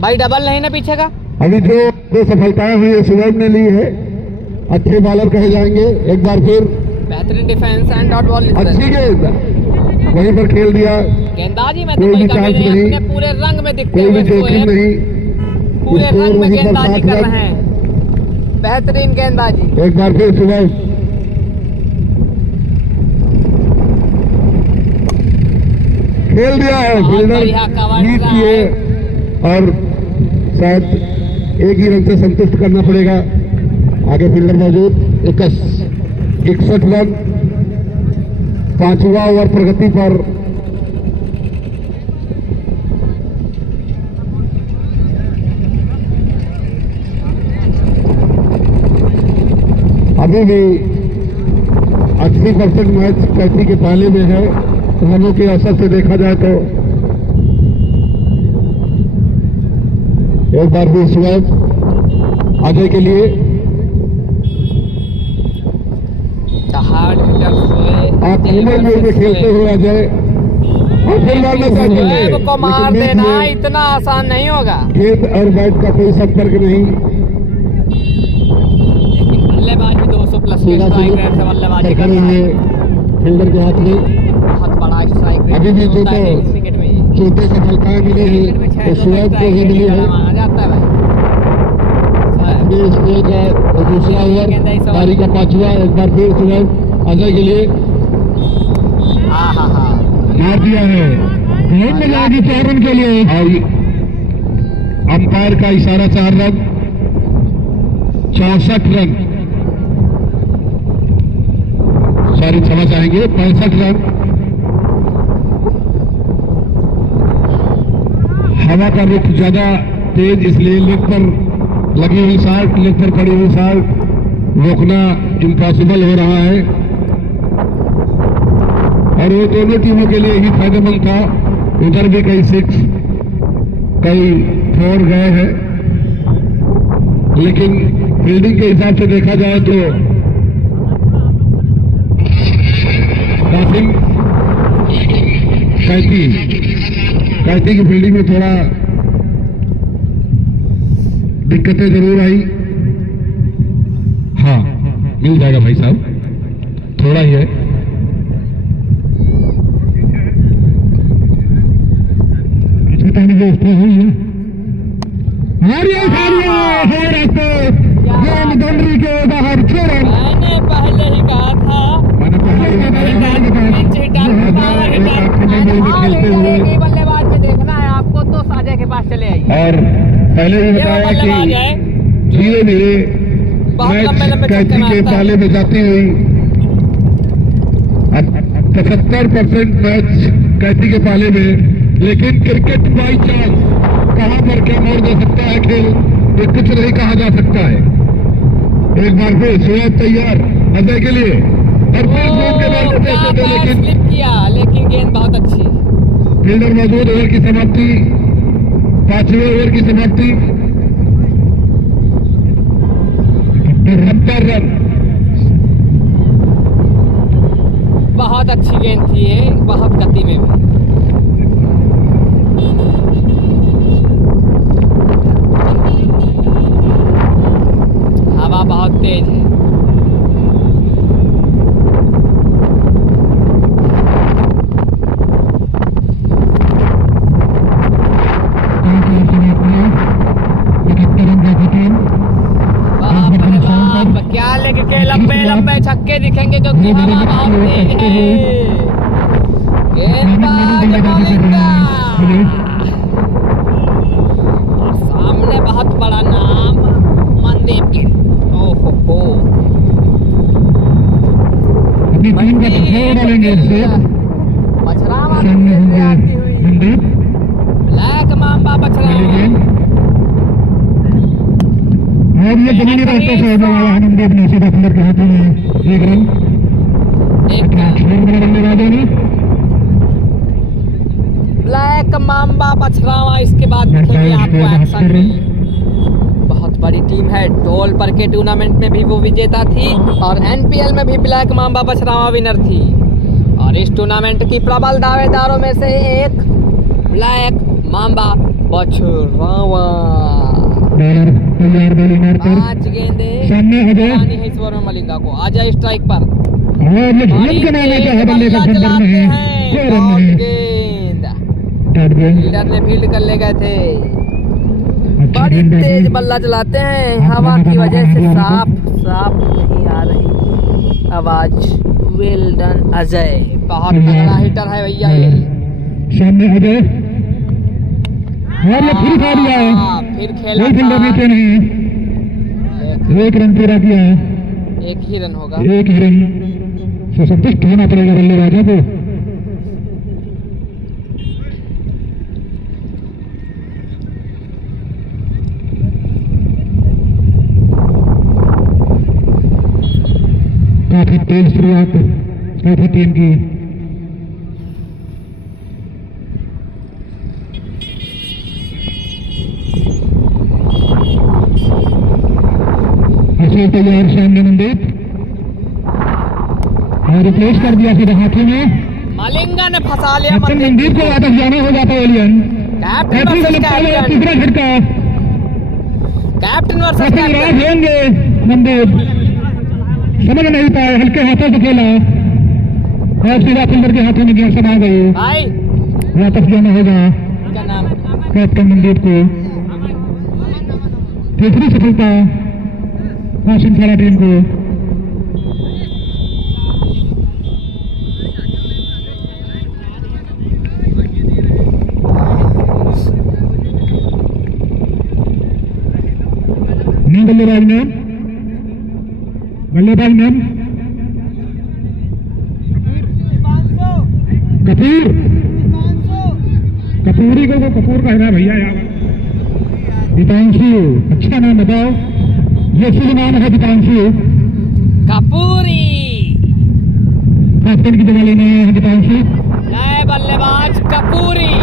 भाई डबल नहीं ना पीछे का। अभी जो सफलताएं हुई है शुभम ने ली है, अच्छे बॉलर कहे जाएंगे। एक बार फिर बेहतरीन डिफेंस एंड डॉट बॉल, अच्छी गेंद वहीं पर खेल दिया। गेंदबाजी में तो कोई कोई भी कमी चांस नहीं, नहीं, अपने पूरे रंग में दिखते कोई भी हुए जोखिम शोएब नहीं। पूरे स्कोर रंग में वहीं पर गेंदबाजी 60 कर रन। रहे हैं, बेहतरीन गेंदबाजी। एक बार फिर शुभम खेल दिया है, बहुत फील्डर बढ़िया कवर लीड रहा किए है। और शायद एक ही रन से संतुष्ट करना पड़ेगा। आगे फील्डर मौजूद। 61 रन, 5वां ओवर प्रगति पर। अभी भी 80% मैच कैथी के पहले में है, रनों के असर से देखा जाए तो। एक बार भी शुभम अजय के लिए। हार्ड हिटर शोएब, आप खेलने में खेलते हुए अजय और फिर मारना चाहिए, शोएब को मार लेकिन देना बीच में इतना आसान नहीं होगा। गेंद और बैट का कोई संपर्क नहीं। लेकिन बल्लेबाजी 200 प्लस के स्ट्राइक रेट से बल्लेबाजी कर रहा है, फील्डर के हाथ में बहुत बड़ा स्ट्राइक रेट अभी भी होता है इस विकेट में। छोटे सफलताएं मिली है क्रिकेट में 600 तो शुभम को ही मिली है। माना जाता है भाई। इसमें का दूसरा ओवर, पारी का 5वां। एक बार फिर शुभम अजय के लिए मार दिया है। गेंद में जाएगी 4 रन के लिए और अंपायर का इशारा 4 रन, 64 रन, सॉरी क्षमा चाहेंगे 65 रन। हवा का रुख ज्यादा तेज, इसलिए लेग पर लगी हुई शॉट, लेग पर पड़ी हुई शॉट रोकना इम्पॉसिबल हो रहा है और वो दोनों टीमों के लिए ही फायदेमंद था। उधर भी कई 6 कई 4 गए हैं, लेकिन फील्डिंग के हिसाब से देखा जाए तो कासिम कैथी की फील्डिंग में थोड़ा दिक्कतें जरूर आई। मिल जाएगा भाई साहब, थोड़ा ही है। बाउंड्री के बाहर 6 रन। मैंने पहले ही कहा था बल्लेबाज में देखना है आपको तो साजे के पास चले आइए। और पहले भी बताया कि धीरे धीरे मैच कैथी के पाले में जाती हुई 75% मैच कैथी के पाले में, लेकिन क्रिकेट बाई चांस कहां पर क्या मोड़ दे सकता है खेल, ये कुछ नहीं कहा जा सकता है। एक बार फिर शोएब तैयार अजय के लिए, और फिर गेंद के बाद लेकिन स्लिप किया, लेकिन गेंद बहुत अच्छी। फील्डर मौजूद, ओवर की समाप्ति, 5वें ओवर की समाप्ति, 73 रन। बहुत अच्छी गेंद थी ये, बहुत गति में भी। हवा बहुत तेज है। क्या लेके के लंबे लंबे छक्के दिखेंगे क्योंकि हवा बहुत तेज है। गेंदबाज मलिंगा और सामने बहुत बड़ा नाम मनदीप गिल। ओहो हो, अपनी टीम का छक्का डालेंगे इससे, बछरावा सामने होंगे आती हुई मनदीप। Black Mamba Bachhrawan. और ये जमीनी रास्ते से मनदीप ने सीधा फील्डर के हाथों में 1 रन। बल्लेबाजों ने ब्लैक मांबा बछरावा। इसके बाद दिखेगी आपको एक्शन में। बहुत बड़ी टीम है, ढोल पर के टूर्नामेंट में भी वो विजेता थी और एनपीएल में भी ब्लैक मांबा बछरावा विनर थी। और इस टूर्नामेंट की प्रबल दावेदारों में से एक ब्लैक मांबा बछरावा। 5 गेंदे सामने हो जाए है इस ओवर में मलिंगा को। आ जाए स्ट्राइक पर, और ये झूम के नाम क्या है, बल्ले का फील्डर में है, 6 रन में है। फील्डर ने फील्ड कर ले गए थे। बड़ी तेज बल्ला चलाते हैं, हवा की वजह से साफ नहीं आ रही आवाज। वेल डन अजय, बहुत तगड़ा हिटर है भैया ये। सामने हो जाए, और ये फिर खा दिया है, फिर खेला फील्डर नीचे नहीं है। 1 रन पूरा किया है, 1 ही रन होगा। 1 ही रन से संतुष्ट होना पड़ेगा बल्लेबाजों को। काफी तेज शुरुआत कैथी टीम की। अशोक तैयार, सामने मनदीप, और रिप्लेस कर दिया सीधे हाथों में। मलिंगा ने फंसा लिया मनदीप को वापस जाना हो जाता है एलियन। तीसरा झटका, कैप्टन वर्सेस निराश होंगे मनदीप, समझ नहीं पाए, हल्के हाथों से खेला और सीधा फील्डर के हाथों में गेंद समा गई। भाई वापस जाना होगा क्या नाम है? कैप्टन मनदीप को। तीसरी सफलता वाशिम खेला टीम को। बल्लेबाज नाम कपूर, कपूरी को कपूर का है भैया यार। दीपांशु, अच्छा नाम बताओ, ये शुभ नाम है दीपांशु। कपूरी कैप्टन की जगह लेने हैं दीपांशु। नए बल्लेबाज कपूरी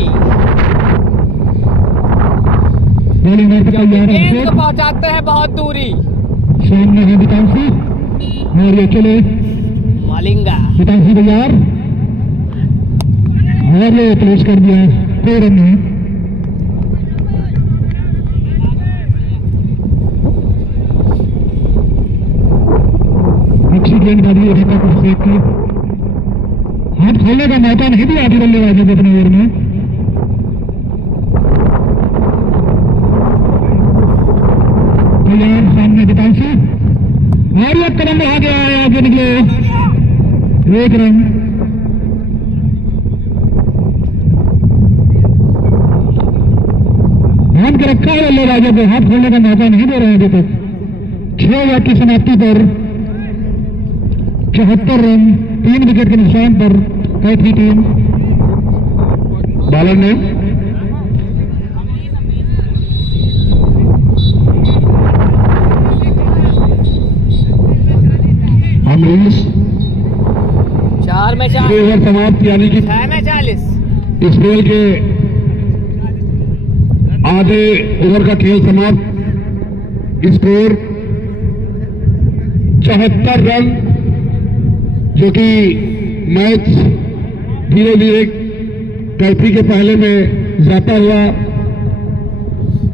बॉलिंग पर तैयार है, गेंद को पहुंचाते हैं बहुत दूरी। सामने है दीपांशु और ये चले मलिंगा। दीपांशु तैयार और ये प्लेस कर दिया 4 रन में। गेंदबाजी अभी तक उससे की हाथ खोलने का मौका नहीं दिया आदि बल्लेबाजों को अपने ओवर में। तैयार सामने दीपांशु और एक कदम बढ़ा गया है, आगे निकले 1 रन। ध्यान के रखा है बल्लेबाजों को, हाथ खोलने का मौका नहीं दे रहे हैं अभी तक। 6 ओवर की समाप्ति पर 74 रन, 3 विकेट के निशान पर कैथी टीम। बॉलर ने अमरीश 4 में 4, 6 ओवर समाप्त, यानी कि 6 में 40। इस खेल के आधे ओवर का खेल समाप्त। स्कोर 74 रन, जो कि मैच धीरे धीरे कैथी के पहले में जाता हुआ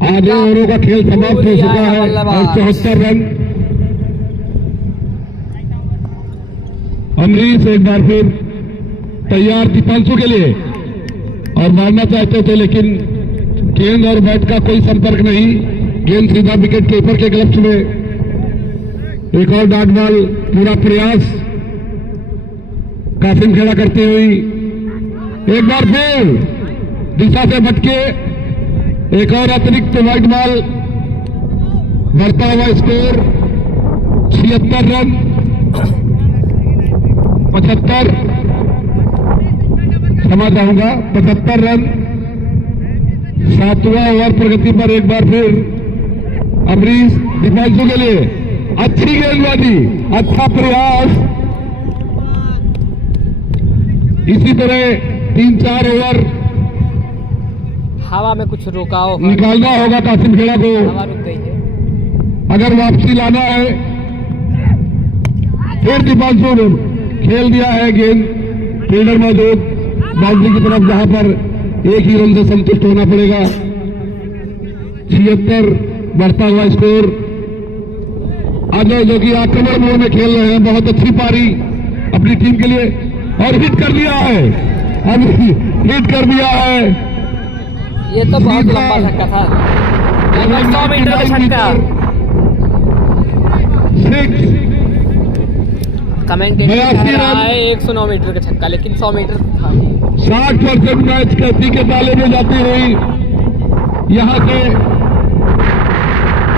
आधे ओवरों का खेल समाप्त हो चुका है और 74 रन। अमरीश एक बार फिर तैयार दीपांशु के लिए और मारना चाहते थे, लेकिन गेंद और बैट का कोई संपर्क नहीं। गेंद सीधा विकेट कीपर के ग्लव्स में। एक और डॉट बॉल, पूरा प्रयास कासिम खेड़ा करते हुए एक बार फिर दिशा से भटके, एक और अतिरिक्त वाइड बॉल, बढ़ता हुआ स्कोर 76 रन, 75 क्षमा चाहूंगा 75 रन। 7वां ओवर प्रगति पर एक बार फिर अमरीश दीपांशु के लिए अच्छी गेंदबाजी, अच्छा प्रयास। इसी तरह 3-4 ओवर हवा में कुछ रुकाव होगा, निकालना होगा कासिम खेड़ा को। हवा रुक गई है। अगर वापसी लाना है, फिर दीपांशु ने खेल दिया है गेंद, फील्डर मौजूद बाउंड्री की तरफ, जहां पर एक ही रन से संतुष्ट होना पड़ेगा। 76 बढ़ता हुआ स्कोर। अजय जो कि आक्रमण मोड में खेल रहे हैं, बहुत अच्छी पारी अपनी टीम के लिए, और हिट कर दिया है, अब हिट कर दिया है। ये तो बहुत लंबा छक्का था, लगभग 100 मीटर का छक्का। कमेंटेटर कह रहा है 109 मीटर का छक्का, लेकिन 100 मीटर था। 60% मैच कैथी के ताले में जाती हुई यहां से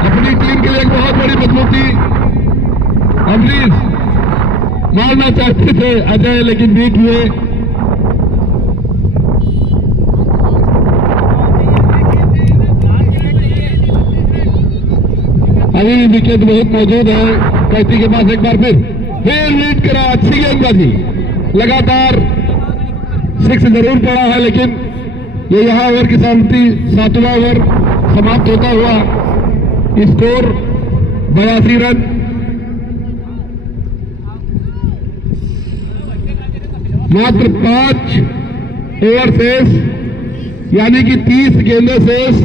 अपनी टीम के लिए एक बहुत बड़ी मजबूती। अमरीश मारना चाहते थे अजय, लेकिन बीट हुए। अभी भी विकेट बहुत मौजूद है कैथी के पास। एक बार फिर लीड करा, अच्छी गेंदबाजी, लगातार 6 जरूर पड़ा है, लेकिन ये यहां ओवर की समाप्ति 7वां ओवर समाप्त होता हुआ स्कोर 82 रन। मात्र 5 ओवर शेष, यानी कि 30 गेंदें शेष।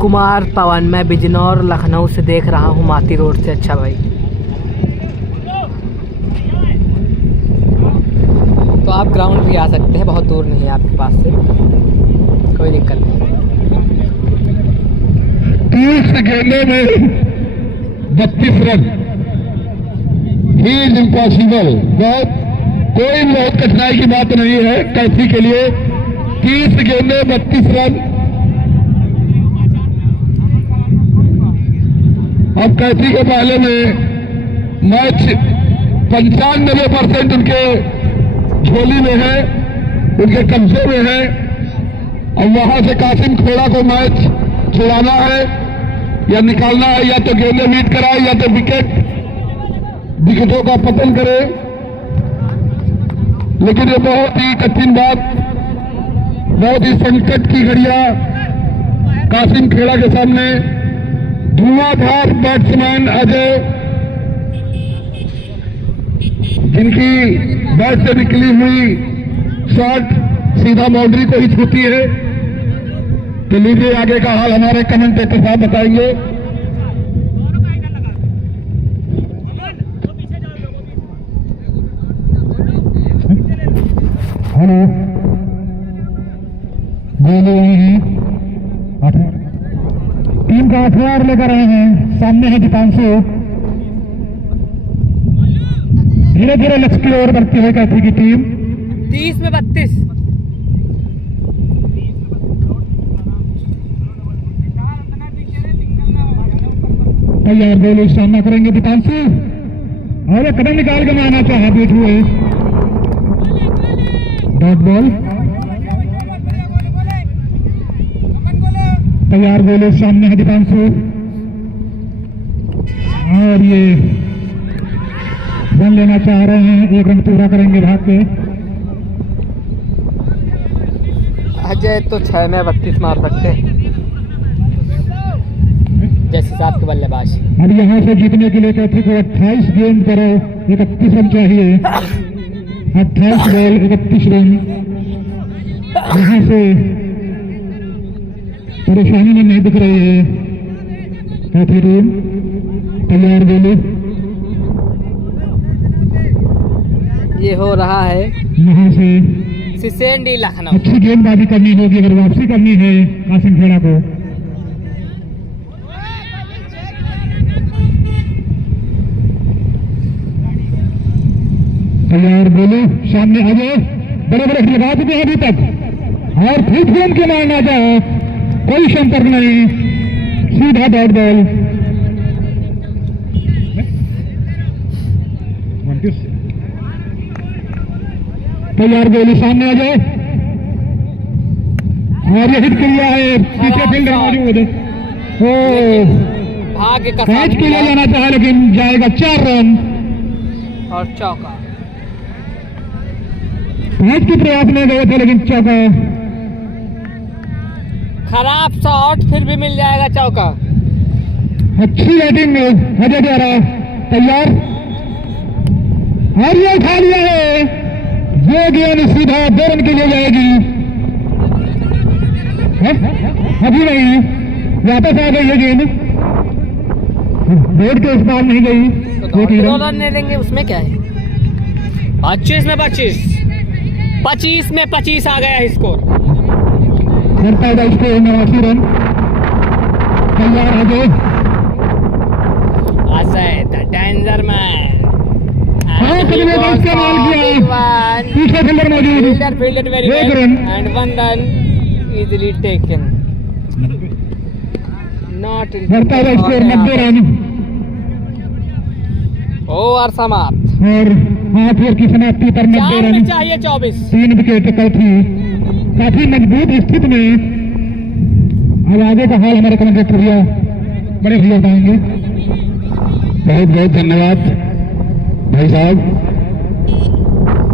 कुमार पवन, मैं बिजनौर लखनऊ से देख रहा हूँ, माती रोड से। अच्छा भाई, तो आप ग्राउंड भी आ सकते हैं, बहुत दूर नहीं है आपके पास से, कोई दिक्कत नहीं। 30 गेंदों में 32 रन, इज इम्पॉसिबल। कोई बहुत कठिनाई की बात नहीं है कैथी के लिए। 30 गेंदे 32 रन। अब कैथी के पहले में मैच 95% उनके झोली में है, उनके कब्जे में है। अब वहां से कासिम खेड़ा को मैच छुड़ाना है या निकालना है, या तो गेंदें मीट कराए या तो विकेटों का पतन करे। लेकिन ये बहुत ही कठिन बात, बहुत ही संकट की घड़ियां कासिम खेड़ा के सामने धुआंधार बैट्समैन अजय, जिनकी बैट से निकली हुई शॉट सीधा बाउंड्री को ही छूती है। तो लीजिए आगे का हाल हमारे कमेंटेटर साहब बताएंगे। हेलो, बोले हैं टीम का 8वां ओवर लेकर आए हैं। सामने है दीपांशु, धीरे धीरे लक्ष्य की ओर बढ़ती है कैथी की टीम। 30 में 32। तैयार बोलो, सामना करेंगे दीपांशु और कदम निकाल के मारना चाहा बीट हुए। डॉट बॉल, तैयार बोलो, सामने है दीपांशु और ये रन लेना चाह रहे हैं। 1 रन पूरा करेंगे भाग के। अजय तो 6 में 32 मार सकते हैं जैसे हिसाब के बल्लेबाज। अब यहाँ से जीतने के लिए कैथी को 28 गेंद पर 31 रन चाहिए। 28 बॉल 31 रन। यहाँ से परेशानी में नहीं दिख रही है कैथी टीम। तैयार बोले, ये हो रहा है यहाँ से सिसेंडी लखनऊ। अच्छी गेंदबाजी करनी होगी अगर वापसी करनी है कासिम खेड़ा को। तैयार बोलो, सामने अजय बड़े बड़े लगा चुके हैं अभी तक और फिर गेंद के मारना चाहे, कोई संपर्क नहीं, सीधा डॉट बॉल। तैयार बोली, सामने अजय और ये हिट किया है, पीछे फील्डर मौजूद। भाग्य का कैच के लिए साथ जाना चाहे लेकिन जाएगा 4 रन। और चौका। कैच के प्रयास में गए थे लेकिन चौका। खराब शॉट फिर भी मिल जाएगा चौका। अच्छी बैटिंग में अजय द्वारा। तैयार और ये उठा लिया है, ये गेंद सीधा 2 रन के लिए जाएगी। अभी नहीं, वापस आ गई ये गेंद, बोर्ड के इस पार नहीं गई। तो 2 रन नहीं लेंगे उसमें क्या है। 25 में 25, 25 में 25 आ गया स्कोर। करता है इसको 89 रन। तैयार Ajay, Ajay the danger man. हाँ, कदमे का इस्तेमाल किया, पीछे फील्डर मौजूद। Fielder very 1 well run and 1 run easily taken. Not in करता है स्कोर 90 रन। ओवर समाप्त। और 8 ओवर की समाप्ति पर 90 4 रन। में चाहिए 24। 3 विकेट कैथी काफी मजबूत स्थिति में। अब आगे का हाल हमारे कमेंटेटर भैया बड़े भैया बताएंगे। बहुत बहुत धन्यवाद भाई साहब।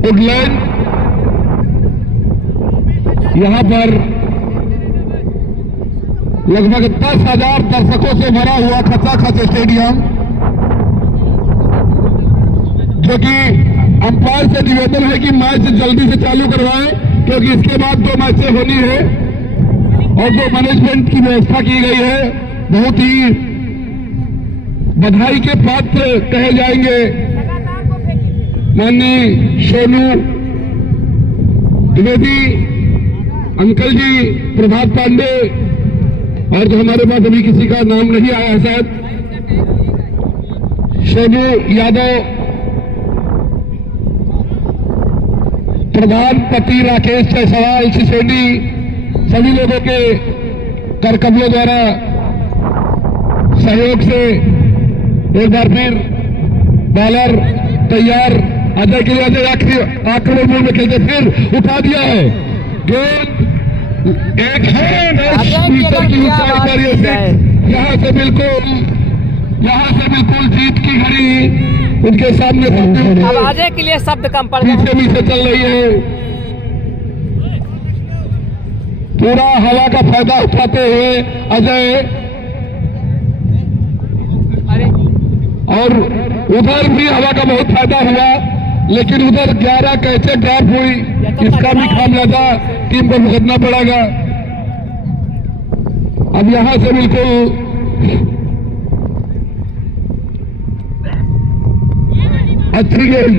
वुडलैंड यहाँ पर लगभग 10,000 दर्शकों से भरा हुआ खचाखच स्टेडियम, जो कि अंपायर से निवेदन है कि मैच जल्दी से चालू करवाएं क्योंकि इसके बाद 2 मैचें होनी है और जो मैनेजमेंट की व्यवस्था की गई है बहुत ही बधाई के पात्र कहे जाएंगे। माननीय सोनू द्विवेदी अंकल जी, प्रभात पांडे और जो हमारे पास अभी किसी का नाम नहीं आया है शायद, सोनू यादव, प्रधानपति राकेश जायसवाल सिसेंडी, सभी लोगों के कर्तव्यों द्वारा सहयोग से एक बार फिर बॉलर तैयार अजय के लिए। अजय आखिरी आक्रमण मोड में खेलते फिर उठा दिया है गेंद, एक है मीटर की ऊंचाई पर ये सिक्स। यहाँ से बिल्कुल जीत की घड़ी उनके सामने अब अजय के लिए शब्द कम पड़ गए। पीछे चल रही है, पूरा हवा का फायदा उठाते हुए अजय और उधर भी हवा का बहुत फायदा हुआ, लेकिन उधर 11 कैसे ड्रॉप हुई, इसका भी खामियाजा टीम को भुगतना पड़ेगा। अब यहां से बिल्कुल अच्छी गेंद,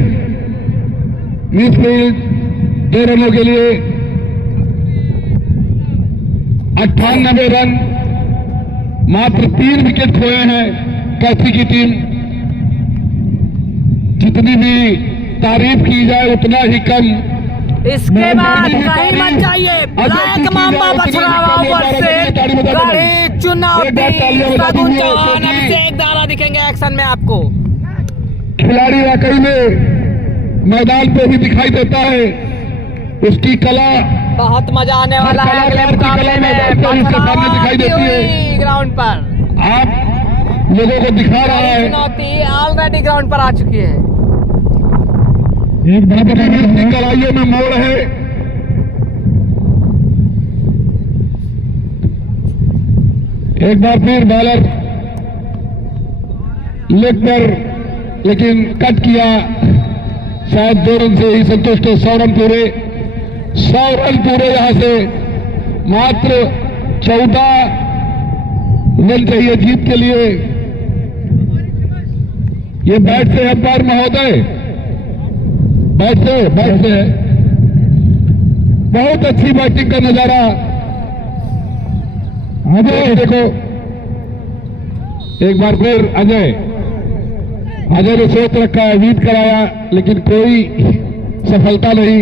मिसफील्ड, 2 रनों के लिए 98 रन, मात्र 3 विकेट खोए हैं कैथी की टीम। जितनी भी तारीफ की जाए उतना ही कम। इसके बाद कहीं मत जाइए, ब्लैक मामा बछरावा ऊपर से गढ़ी चुनौती, सगुन चौहान अभिषेक दारा दिखेंगे एक्शन में आपको। खिलाड़ी वाकई में मैदान पे भी दिखाई देता है, उसकी कला बहुत मजा आने वाला है अगले मुकाबले में। दिखाई देती है ग्राउंड पर आप लोगों को दिखा रहा है। चुनौती ऑलरेडी ग्राउंड पर आ चुकी है। एक बड़ा कलाइयों में मोड़ है। एक बार फिर बॉलर लेग पर, लेकिन कट किया, शायद 2 रन से ही संतुष्ट हो। 100 रन पूरे, 100 रन पूरे। यहां से मात्र 14 रन चाहिए जीत के लिए। ये बैट से अंपायर महोदय, बैट से बहुत अच्छी बैटिंग का नजारा। अजय देखो, एक बार फिर अजय ने सोच रखा है, वीट कराया, लेकिन कोई सफलता नहीं।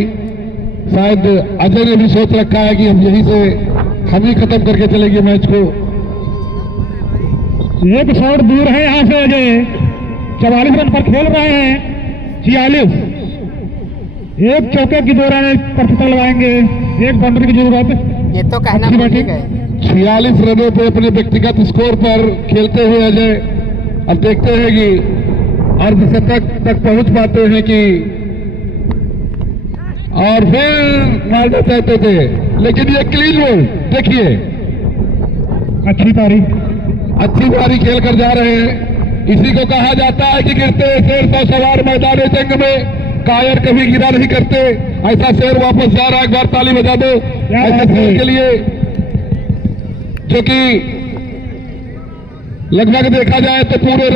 शायद अजय ने भी सोच रखा है कि हम यहीं से हम ही खत्म करके चलेंगे मैच को। एक शॉट दूर है यहां से अजय, 44 रन पर खेल रहे हैं। 46, एक चौके की 2 रन पर लगाएंगे, एक बाउंड्री की जरूरत। ये तो कहना ठीक है। 46 रनों पे अपने व्यक्तिगत स्कोर पर खेलते हुए अजय अब देखते हैं कि अर्धशतक तक पहुंच पाते हैं कि, और फिर मारना चाहते थे, लेकिन ये क्लीन बोल्ड देखिए, अच्छी पारी खेल कर जा रहे हैं। इसी को कहा जाता है कि गिरते शेर तो सवार मैदान जंग में, कायर कभी गिरा नहीं करते। ऐसा शेर वापस जा रहा है, एक बार ताली बजा दो ऐसे शेर के लिए, जो कि लगभग देखा जाए तो पूरे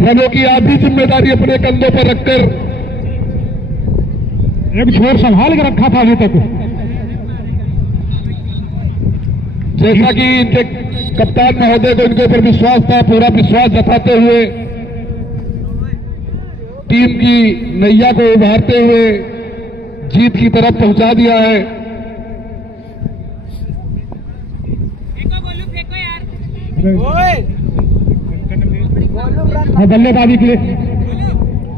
रनों की आधी जिम्मेदारी अपने कंधों पर रखकर एक छोर संभाल के रखा था अभी तक। जैसा कि इनके कप्तान महोदय को इनके ऊपर विश्वास था, पूरा विश्वास जताते हुए टीम की नैया को उभारते हुए जीत की तरफ पहुंचा दिया है। बल्लेबाजी के लिए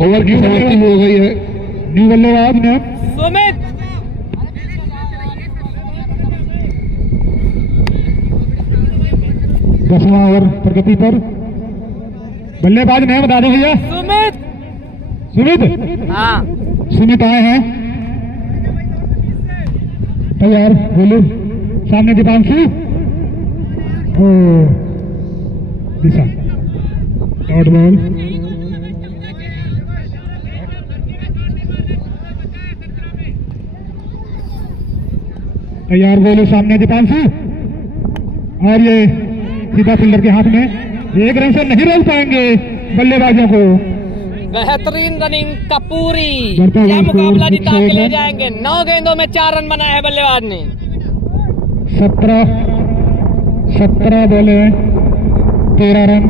ओवर की समाप्ति हो गई है। न्यू बल्लेबाज ने सुमित, 10वां ओवर प्रगति पर। बल्लेबाज ने बता दो भैया। सुमित हाँ सुमित आए हैं तैयार। बोलो, सामने दीपांशु, दिशा, डॉट बॉल। तैयार, बोलो, सामने दीपांशु, और ये सीधा फील्डर के हाथ में। 1 रन से नहीं रोक पाएंगे बल्लेबाजों को। बेहतरीन रनिंग का पूरी यह मुकाबला जिता के ले जाएंगे। 9 गेंदों में 4 रन बनाए हैं बल्लेबाज ने। 17 बोले 13 रन।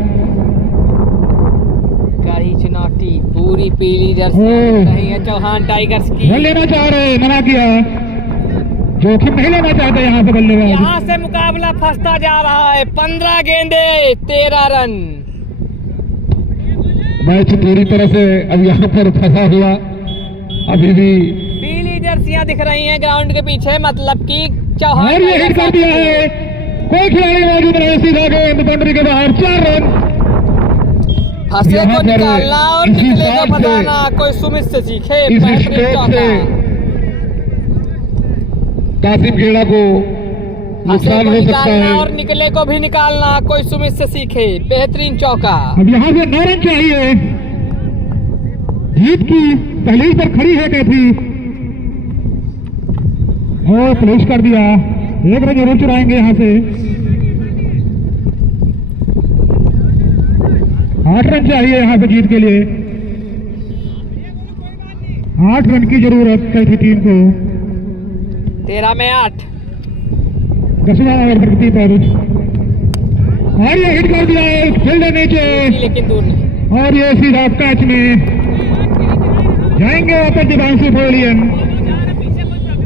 कड़ी चुनौती, पूरी पीली जर्सी नहीं है चौहान टाइगर्स की। लेना चाह रहे, मना किया, जोखिम नहीं लेना चाहते यहाँ पे बल्लेबाज। यहाँ से मुकाबला फंसता जा रहा है। 15 गेंदे 13 रन। मैच पूरी तरह से अब यहाँ पर फंसा हुआ। अभी भी पीली जर्सियां दिख रही हैं ग्राउंड के पीछे, मतलब कि चौहान ये हिट कर दिया है। कोई खिलाड़ी मौजूद नहीं, सीधा गेंद बाउंड्री के बाहर। 4 रन। फंसे को निकालना और निकले को फंसाना कोई सुमित से सीखे। कासिम खेड़ा को नुकसान हो सकता निकालना है। और निकले को भी निकालना, कोई सुमित से सीखे। बेहतरीन चौका। अब यहाँ से 9 रन चाहिए। जीत की पहली पर खड़ी है कैथी और प्लेस कर दिया। 1 रन जरूर चुराएंगे यहाँ से। 8 रन चाहिए यहाँ पे जीत के लिए। 8 रन की जरूरत कैथी टीम को। 13 में 8। 10वां ओवर प्रगति पर और ये हिट कर दिया है फील्डर नीचे लेकिन दूर नहीं। और ये सीधा कैच में जाएंगे वापस दिवांशु फोलियन।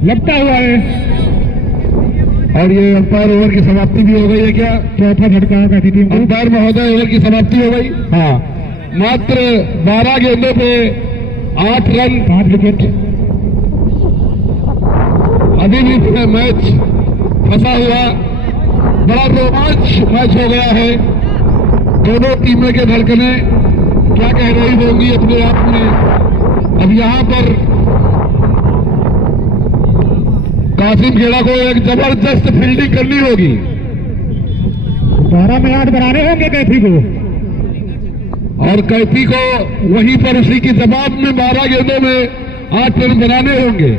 लगता हुआ है और ये अंपायर ओवर की समाप्ति भी हो गई है क्या? चौथा झटका कैथी टीम को। अंपायर महोदय ओवर की समाप्ति हो गई। हाँ, मात्र 12 गेंदों पे 8 रन 5 विकेट। अभी भी मैच फंसा हुआ, बड़ा रोमांच मैच हो गया है। दोनों टीमें के धड़कने क्या कह रही होंगी अपने आप में। अब यहाँ पर कासिम खेड़ा को एक जबरदस्त फील्डिंग करनी होगी। 12 में 8 बनाने होंगे कैथी को और कैथी को वहीं पर उसी की जवाब में 12 गेंदों में 8 रन बनाने होंगे।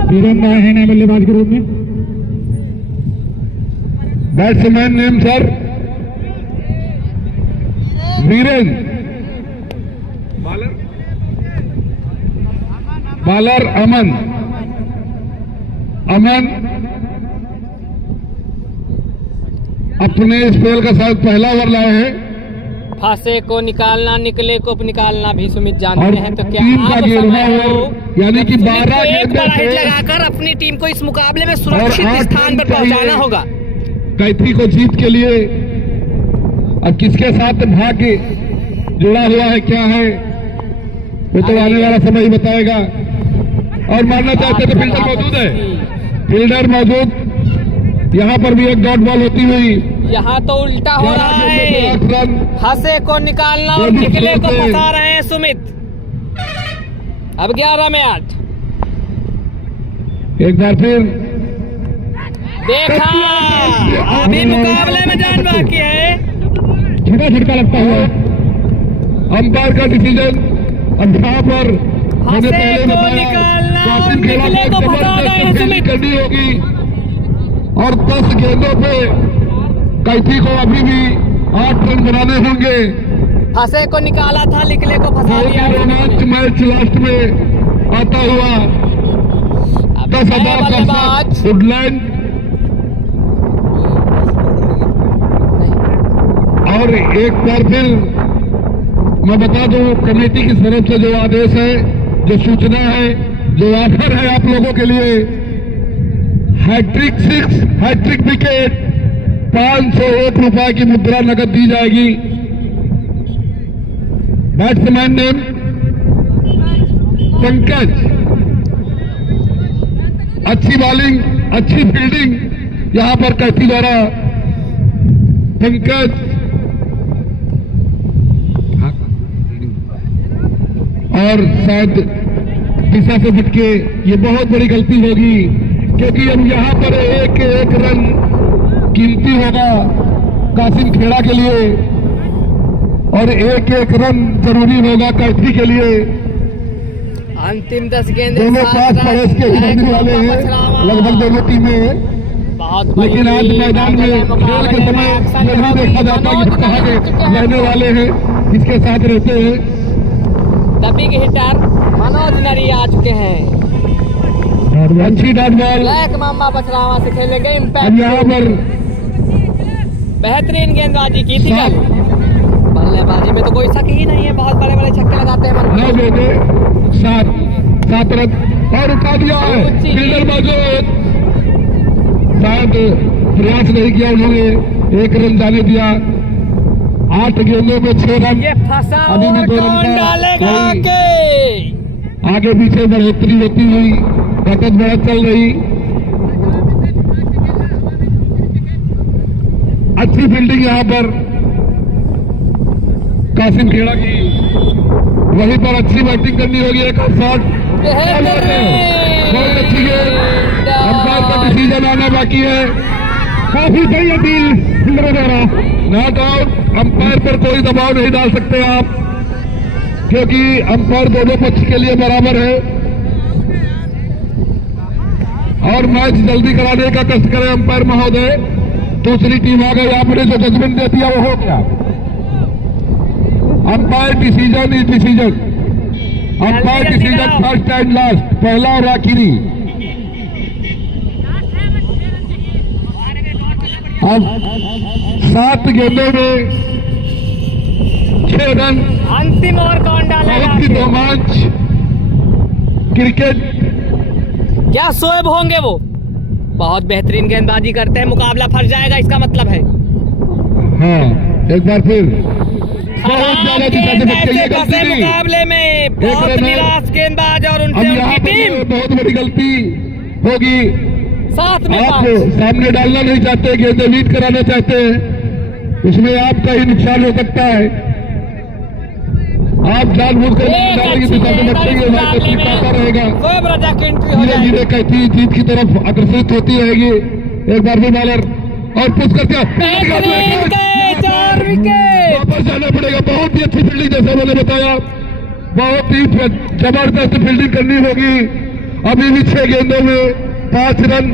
तीरंदाज है ना बल्लेबाज के रूप में। Batsman name sir Virendra. Bowler Aman. अपने स्पेल का शायद पहला ओवर लाए हैं। फांसे को निकालना, निकले को निकालना भी सुमित और जानते हैं। तो क्या टीम का अब गिरना समय हो ओवर यानी कि सुमित 12 को एक गेंदों बड़ा हिट से लगाकर अपनी टीम को इस मुकाबले में सुरक्षित और 8 स्थान पर रन पहुंचाना चाहिए। होगा। कैथी को जीत के लिए अब किसके साथ भाग्य जुड़ा हुआ है क्या है वो तो आने वाला समय ही बताएगा। और मानना चाहते तो फील्डर मौजूद है। फील्डर मौजूद। यहाँ पर भी एक डॉट बॉल होती हुई। यहाँ तो उल्टा हो रहा 11 गेंदों पे है। 8 रन। फांसे को निकालना और चौबीस निकले को रन से। फंसा रहे हैं सुमित। अब 11 में 8। एक बार फिर देखा, अभी मुकाबले में जान बाकी है। छोटा झटका लगता हुआ अंपायर का डिसीजन। अब यहाँ पर मैंने फांसे पहले को बताया निकालना और कासिम खेड़ा को निकले एक को फंसा रहे हैं जबरदस्त फील्डिंग सुमित। करनी होगी और 10 गेंदों पे कैथी को अभी भी 8 रन बनाने होंगे। फांसे को निकाला था, निकले को फंसा बहुत दिया ही रोमांच मैच लास्ट में आता हुआ। अब 10,000 नए बल्लेबाज। दर्शक वुडलैंड और एक बार फिर मैं बता दूं कमेटी की तरफ से जो आदेश है, जो सूचना है, जो ऑफर है आप लोगों के लिए, हैट्रिक 6 हैट्रिक विकेट 501 रुपए की मुद्रा नकद दी जाएगी। Batsman name Pankaj. अच्छी बॉलिंग, अच्छी फील्डिंग यहाँ पर कैथी द्वारा। पंकज और शायद दिशा से भटके, ये बहुत बड़ी गलती होगी क्योंकि अब यहाँ पर एक एक रन कीमती होगा कासिम खेड़ा के लिए और एक एक रन जरूरी होगा कैथी के लिए। अंतिम 10 गेंद दोनों पास पड़ोस के ही बनने वाले हैं लगभग दोनों टीमें। बहुत लेकिन आज मैदान में खेल के समय ये नहीं देखा जाता कि कहाँ के रहने वाले हैं, किसके साथ रहते हैं। डबिंग हिटर मनोज नरी आ चुके हैं। अच्छी डॉट बॉल। ब्लैक मामा बछरावा से खेलेंगे। अब इम्पैक्ट यहाँ पर बेहतरीन गेंदबाजी की थी कल। बल्लेबाजी में तो कोई शक ही नहीं है, बहुत बड़े बड़े छक्के लगाते हैं मनोज। 9 गेंदे 7 रन और उठा दिया है फील्डर मौजूद। शायद प्रयास नहीं किया उन्होंने, 1 रन जाने दिया। 8 गेंदों में 6 रन। ये फंसा अभी भी और 2 रन कौन का डालेगा कोई आगे? आगे पीछे बढ़ोतरी होती हुई कटत बढ़त चल रही। अच्छी फील्डिंग यहाँ पर कासिम खेड़ा की। वहीं पर अच्छी बैटिंग करनी होगी। एक शॉट बेहतरीन बहुत अच्छी गेंद, अंपायर का डिसीजन आना बाकी है। काफी सही अपील फील्डरों द्वारा, नॉट आउट। अंपायर पर कोई दबाव नहीं डाल सकते आप, क्योंकि अंपायर दोनों पक्ष के लिए बराबर है और मैच जल्दी कराने का कष्ट करें अंपायर महोदय। दूसरी टीम आ गई, आपने जो जजमेंट दे दिया वो हो गया। Umpire decision is decision, umpire decision first and last, पहला और आखिरी। अब 7 गेंदों में 6 रन, अंतिम ओवर कौन डालेगा? बहुत ही रोमांच क्रिकेट। क्या शोएब होंगे वो? बहुत बेहतरीन गेंदबाजी करते हैं, मुकाबला फंस जाएगा इसका मतलब है। हाँ, एक बार फिर बहुत ज्यादा दिक्कत ऐसे फंसे मुकाबले में, बहुत निराश गेंदबाज और अब उनसे यहाँ उनकी टीम पर बहुत बड़ी गलती होगी। साथ में आप पांच। सामने डालना नहीं चाहते, गेंदें लीड कराना चाहते हैं, उसमें आपका ही नुकसान हो सकता है। आप जानबूझकर एक डालेंगे अच्छी तो सामने गेंद बचेंगे, इस वहाँ मुकाबले में आता रहेगा। शोएब रजा की एंट्री हो धीरे जाएगी। धीरे कहती जीत की तरफ अग्रसर होती रहेगी। एक बार भी बॉलर और पुश करके बेहतरीन गए 4 विकेट। वापस जाना पड़ेगा। बहुत ही अच्छी फील्डिंग, जैसा मैंने बताया, बहुत ही जबरदस्त फील्डिंग करनी होगी। अभी भी 6 गेंदों में 5 रन,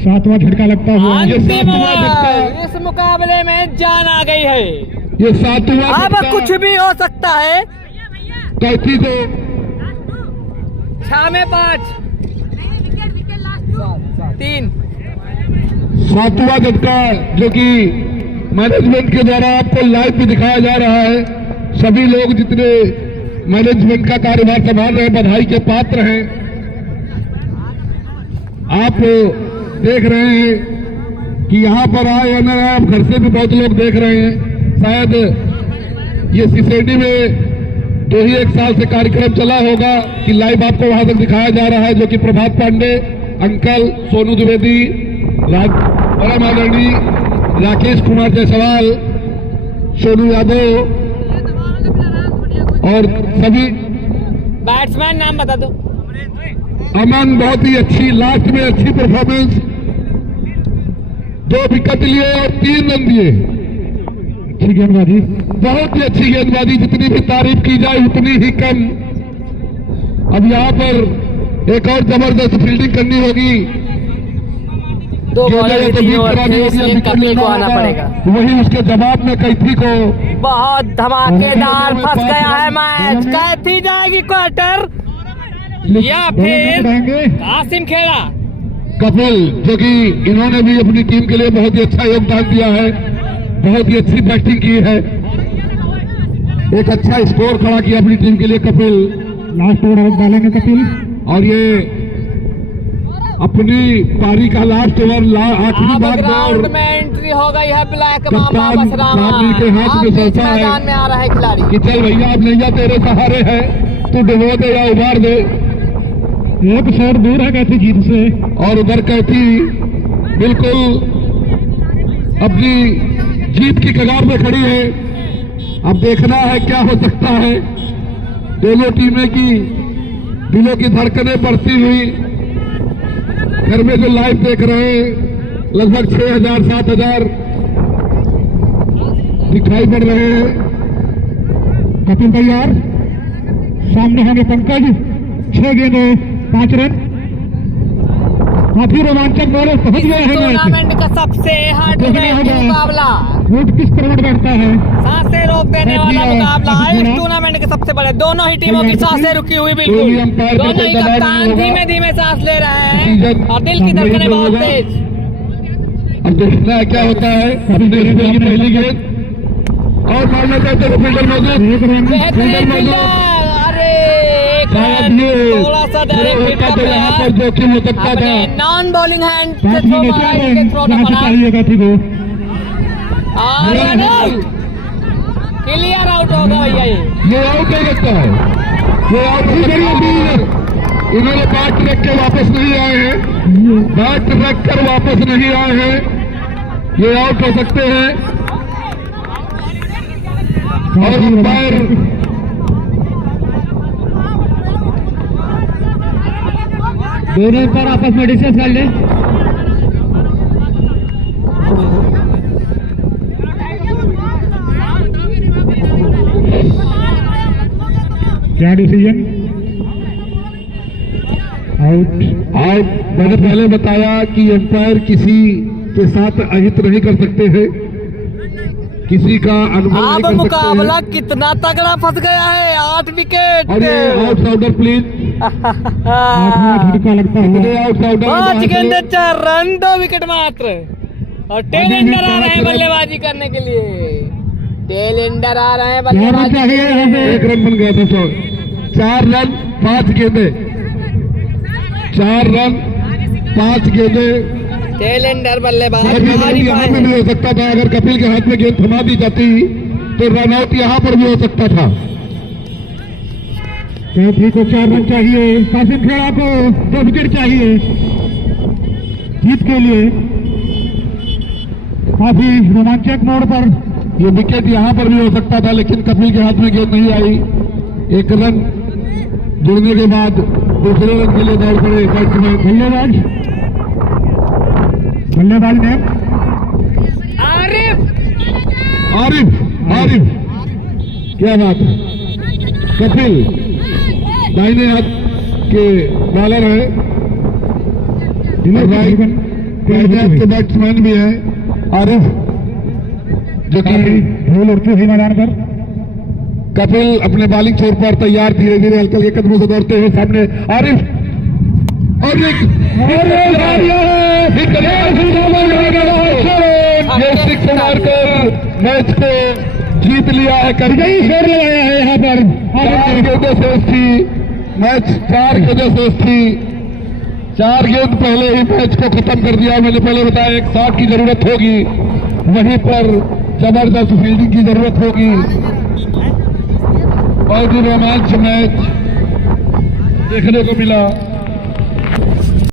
7वां झटका लगता हुआ। अंतिम ओवर, इस मुकाबले में जान आ गई है। ये 7वां अब कुछ भी हो सकता है। कैथी को 6 में 5, 3। 7वां झटका जो कि मैनेजमेंट के द्वारा आपको लाइव भी दिखाया जा रहा है। सभी लोग जितने मैनेजमेंट का कार्यभार संभाल रहे हैं बधाई के पात्र हैं। आप देख रहे हैं कि यहाँ पर आए या न आए, आप घर से भी बहुत लोग देख रहे हैं। शायद ये सिसेडी में 2 ही 1 साल से कार्यक्रम चला होगा कि लाइव आपको वहां तक दिखाया जा रहा है, जो कि प्रभात पांडे अंकल, सोनू द्विवेदी, परम आदरणीय राकेश कुमार जायसवाल, सोनू यादव और सभी बैट्समैन नाम बता दो। अमन, बहुत ही अच्छी लास्ट में अच्छी परफॉर्मेंस, 2 विकेट लिए और 3 रन दिए। अच्छी गेंदबाजी, बहुत ही अच्छी गेंदबाजी, जितनी भी तारीफ की जाए उतनी ही कम। अब यहाँ पर एक और जबरदस्त फील्डिंग करनी होगी। 2 बॉलर गेंदें तो बीट करानी होगी, इसलिए विकेट कपी लेना को आना होगा। पड़ेगा। वही उसके जवाब में कैथी को बहुत धमाकेदार फंस गया है मैच। कैथी जाएगी क्वार्टर या फिर कासिम खेड़ा? कपिल, जो कि इन्होंने भी अपनी टीम के लिए बहुत ही अच्छा योगदान दिया है, बहुत ही अच्छी बैटिंग की है, एक अच्छा स्कोर खड़ा किया अपनी टीम के लिए कपिल। लास्ट ओवर डालेंगे कपिल, और ये अपनी पारी का लास्ट ओवर आखिरी अब बार ग्राउंड में एंट्री हो गई है ब्लैक मामा कप्तान बसरामा। रामी के हाथ में अब बीच सरसा है मैदान में आ रहा है खिलाड़ी। कि चल भैया अब नैया तेरे सहारे है, तू डुबो दे या उबार दे। 1 शॉट दूर है कैथी जीत से, और उधर कैथी बिल्कुल अपनी जीत की कगार में खड़ी है। अब देखना है क्या हो सकता है। दोनों टीमें की दिलों की धड़कनें बढ़ती हुई, घर में जो लाइव देख रहे हैं लगभग 6,000-7,000 दिखाई पड़ रहे हैं। कपिल तैयार, सामने होंगे पंकज, 6 गेंदों 5 रन। काफी रोमांचक बॉलर पहुंच गए हैं। टूर्नामेंट का सबसे हार्ड मुकाबला, वोट किस तरफ बढ़ता है, सांसें रोक देने वाला मुकाबला है इस टूर्नामेंट के सबसे बड़े। दोनों ही टीमों की सांसें रुकी हुई बिल्कुल, दोनों ही कप्तान धीमे धीमे सांस ले रहे हैं और दिल की धड़कनें बहुत तेज। अब देखना है क्या होता है। पहली गेंद और मारना चाहते हैं फील्डर मौजूद, बेहतरीन फील्डर। अरे थोड़ा सा डायरेक्ट तो यहाँ पर जोखिम हो सकता था। नॉन बॉलिंग हैंड से थ्रो मारा, इसके थ्रो न पड़ा और क्लियर आउट होगा भैया। ये आउट नहीं लगता है, ये आउट इन्होंने बैट रख के वापस नहीं आए हैं, बैट रख कर वापस नहीं आए हैं, ये आउट हो सकते हैं। और अंपायर दोनों पर आपस में डिस्कस कर ले। क्या डिसीजन? आउट। मैंने पहले बताया कि अंपायर किसी के साथ अहित नहीं कर सकते हैं, किसी का अनुभव नहीं अब कर सकते मुकाबला हैं। कितना तगड़ा फंस गया है, 8 विकेट। और ये आउटसाइडर प्लीज, लगता है आउटसाइडर। 5 गेंदे 4 रन, 2 विकेट मात्र। और टेलेंडर आ रहे हैं बल्लेबाजी करने के लिए, टेलेंडर आ रहे हैं बल्लेबाजी के लिए। 1 रन बन गया था। 4 रन 5 गेंदे, 4 रन 5 गेंदे। टेलेंडर बल्लेबाज यहाँ पे भी हो सकता था, अगर कपिल के हाथ में गेंद थमा दी जाती तो रन आउट यहाँ पर भी हो सकता था। कैथी को 4 रन चाहिए, कासिम खेड़ा को 2 विकेट चाहिए जीत के लिए। काफी रोमांचक मोड़ पर ये विकेट यहाँ पर भी हो सकता था, लेकिन कपिल के हाथ में गेंद नहीं आई। 1 रन जुड़ने के बाद दूसरे रन के लिए दौड़ पड़े बैट्समैन। बल्लेबाज ने आरिफ, क्या बात है। कपिल दाहिने हाथ के बॉलर है, राइट हाथ के बैट्समैन भी है आरिफ, जो कि धूल उड़ती हुई मैदान पर। कपिल अपने बॉलिंग छोर पर तैयार, धीरे धीरे हल्के हल्के कदमों से दौड़ते हुए सामने आरिफ। और ये 6 मारकर मैच को जीत लिया है। करगई शेर लगाया है यहाँ पर। 4 गेंदों से थी मैच, 4 गेंदों से थी। 4 गेंद पहले ही मैच को खत्म कर दिया। मैंने पहले बताया 1 शॉट की जरूरत होगी, वहीं पर जबरदस्त फील्डिंग की जरूरत होगी। बहुत ही रोमांच मैच देखने को मिला।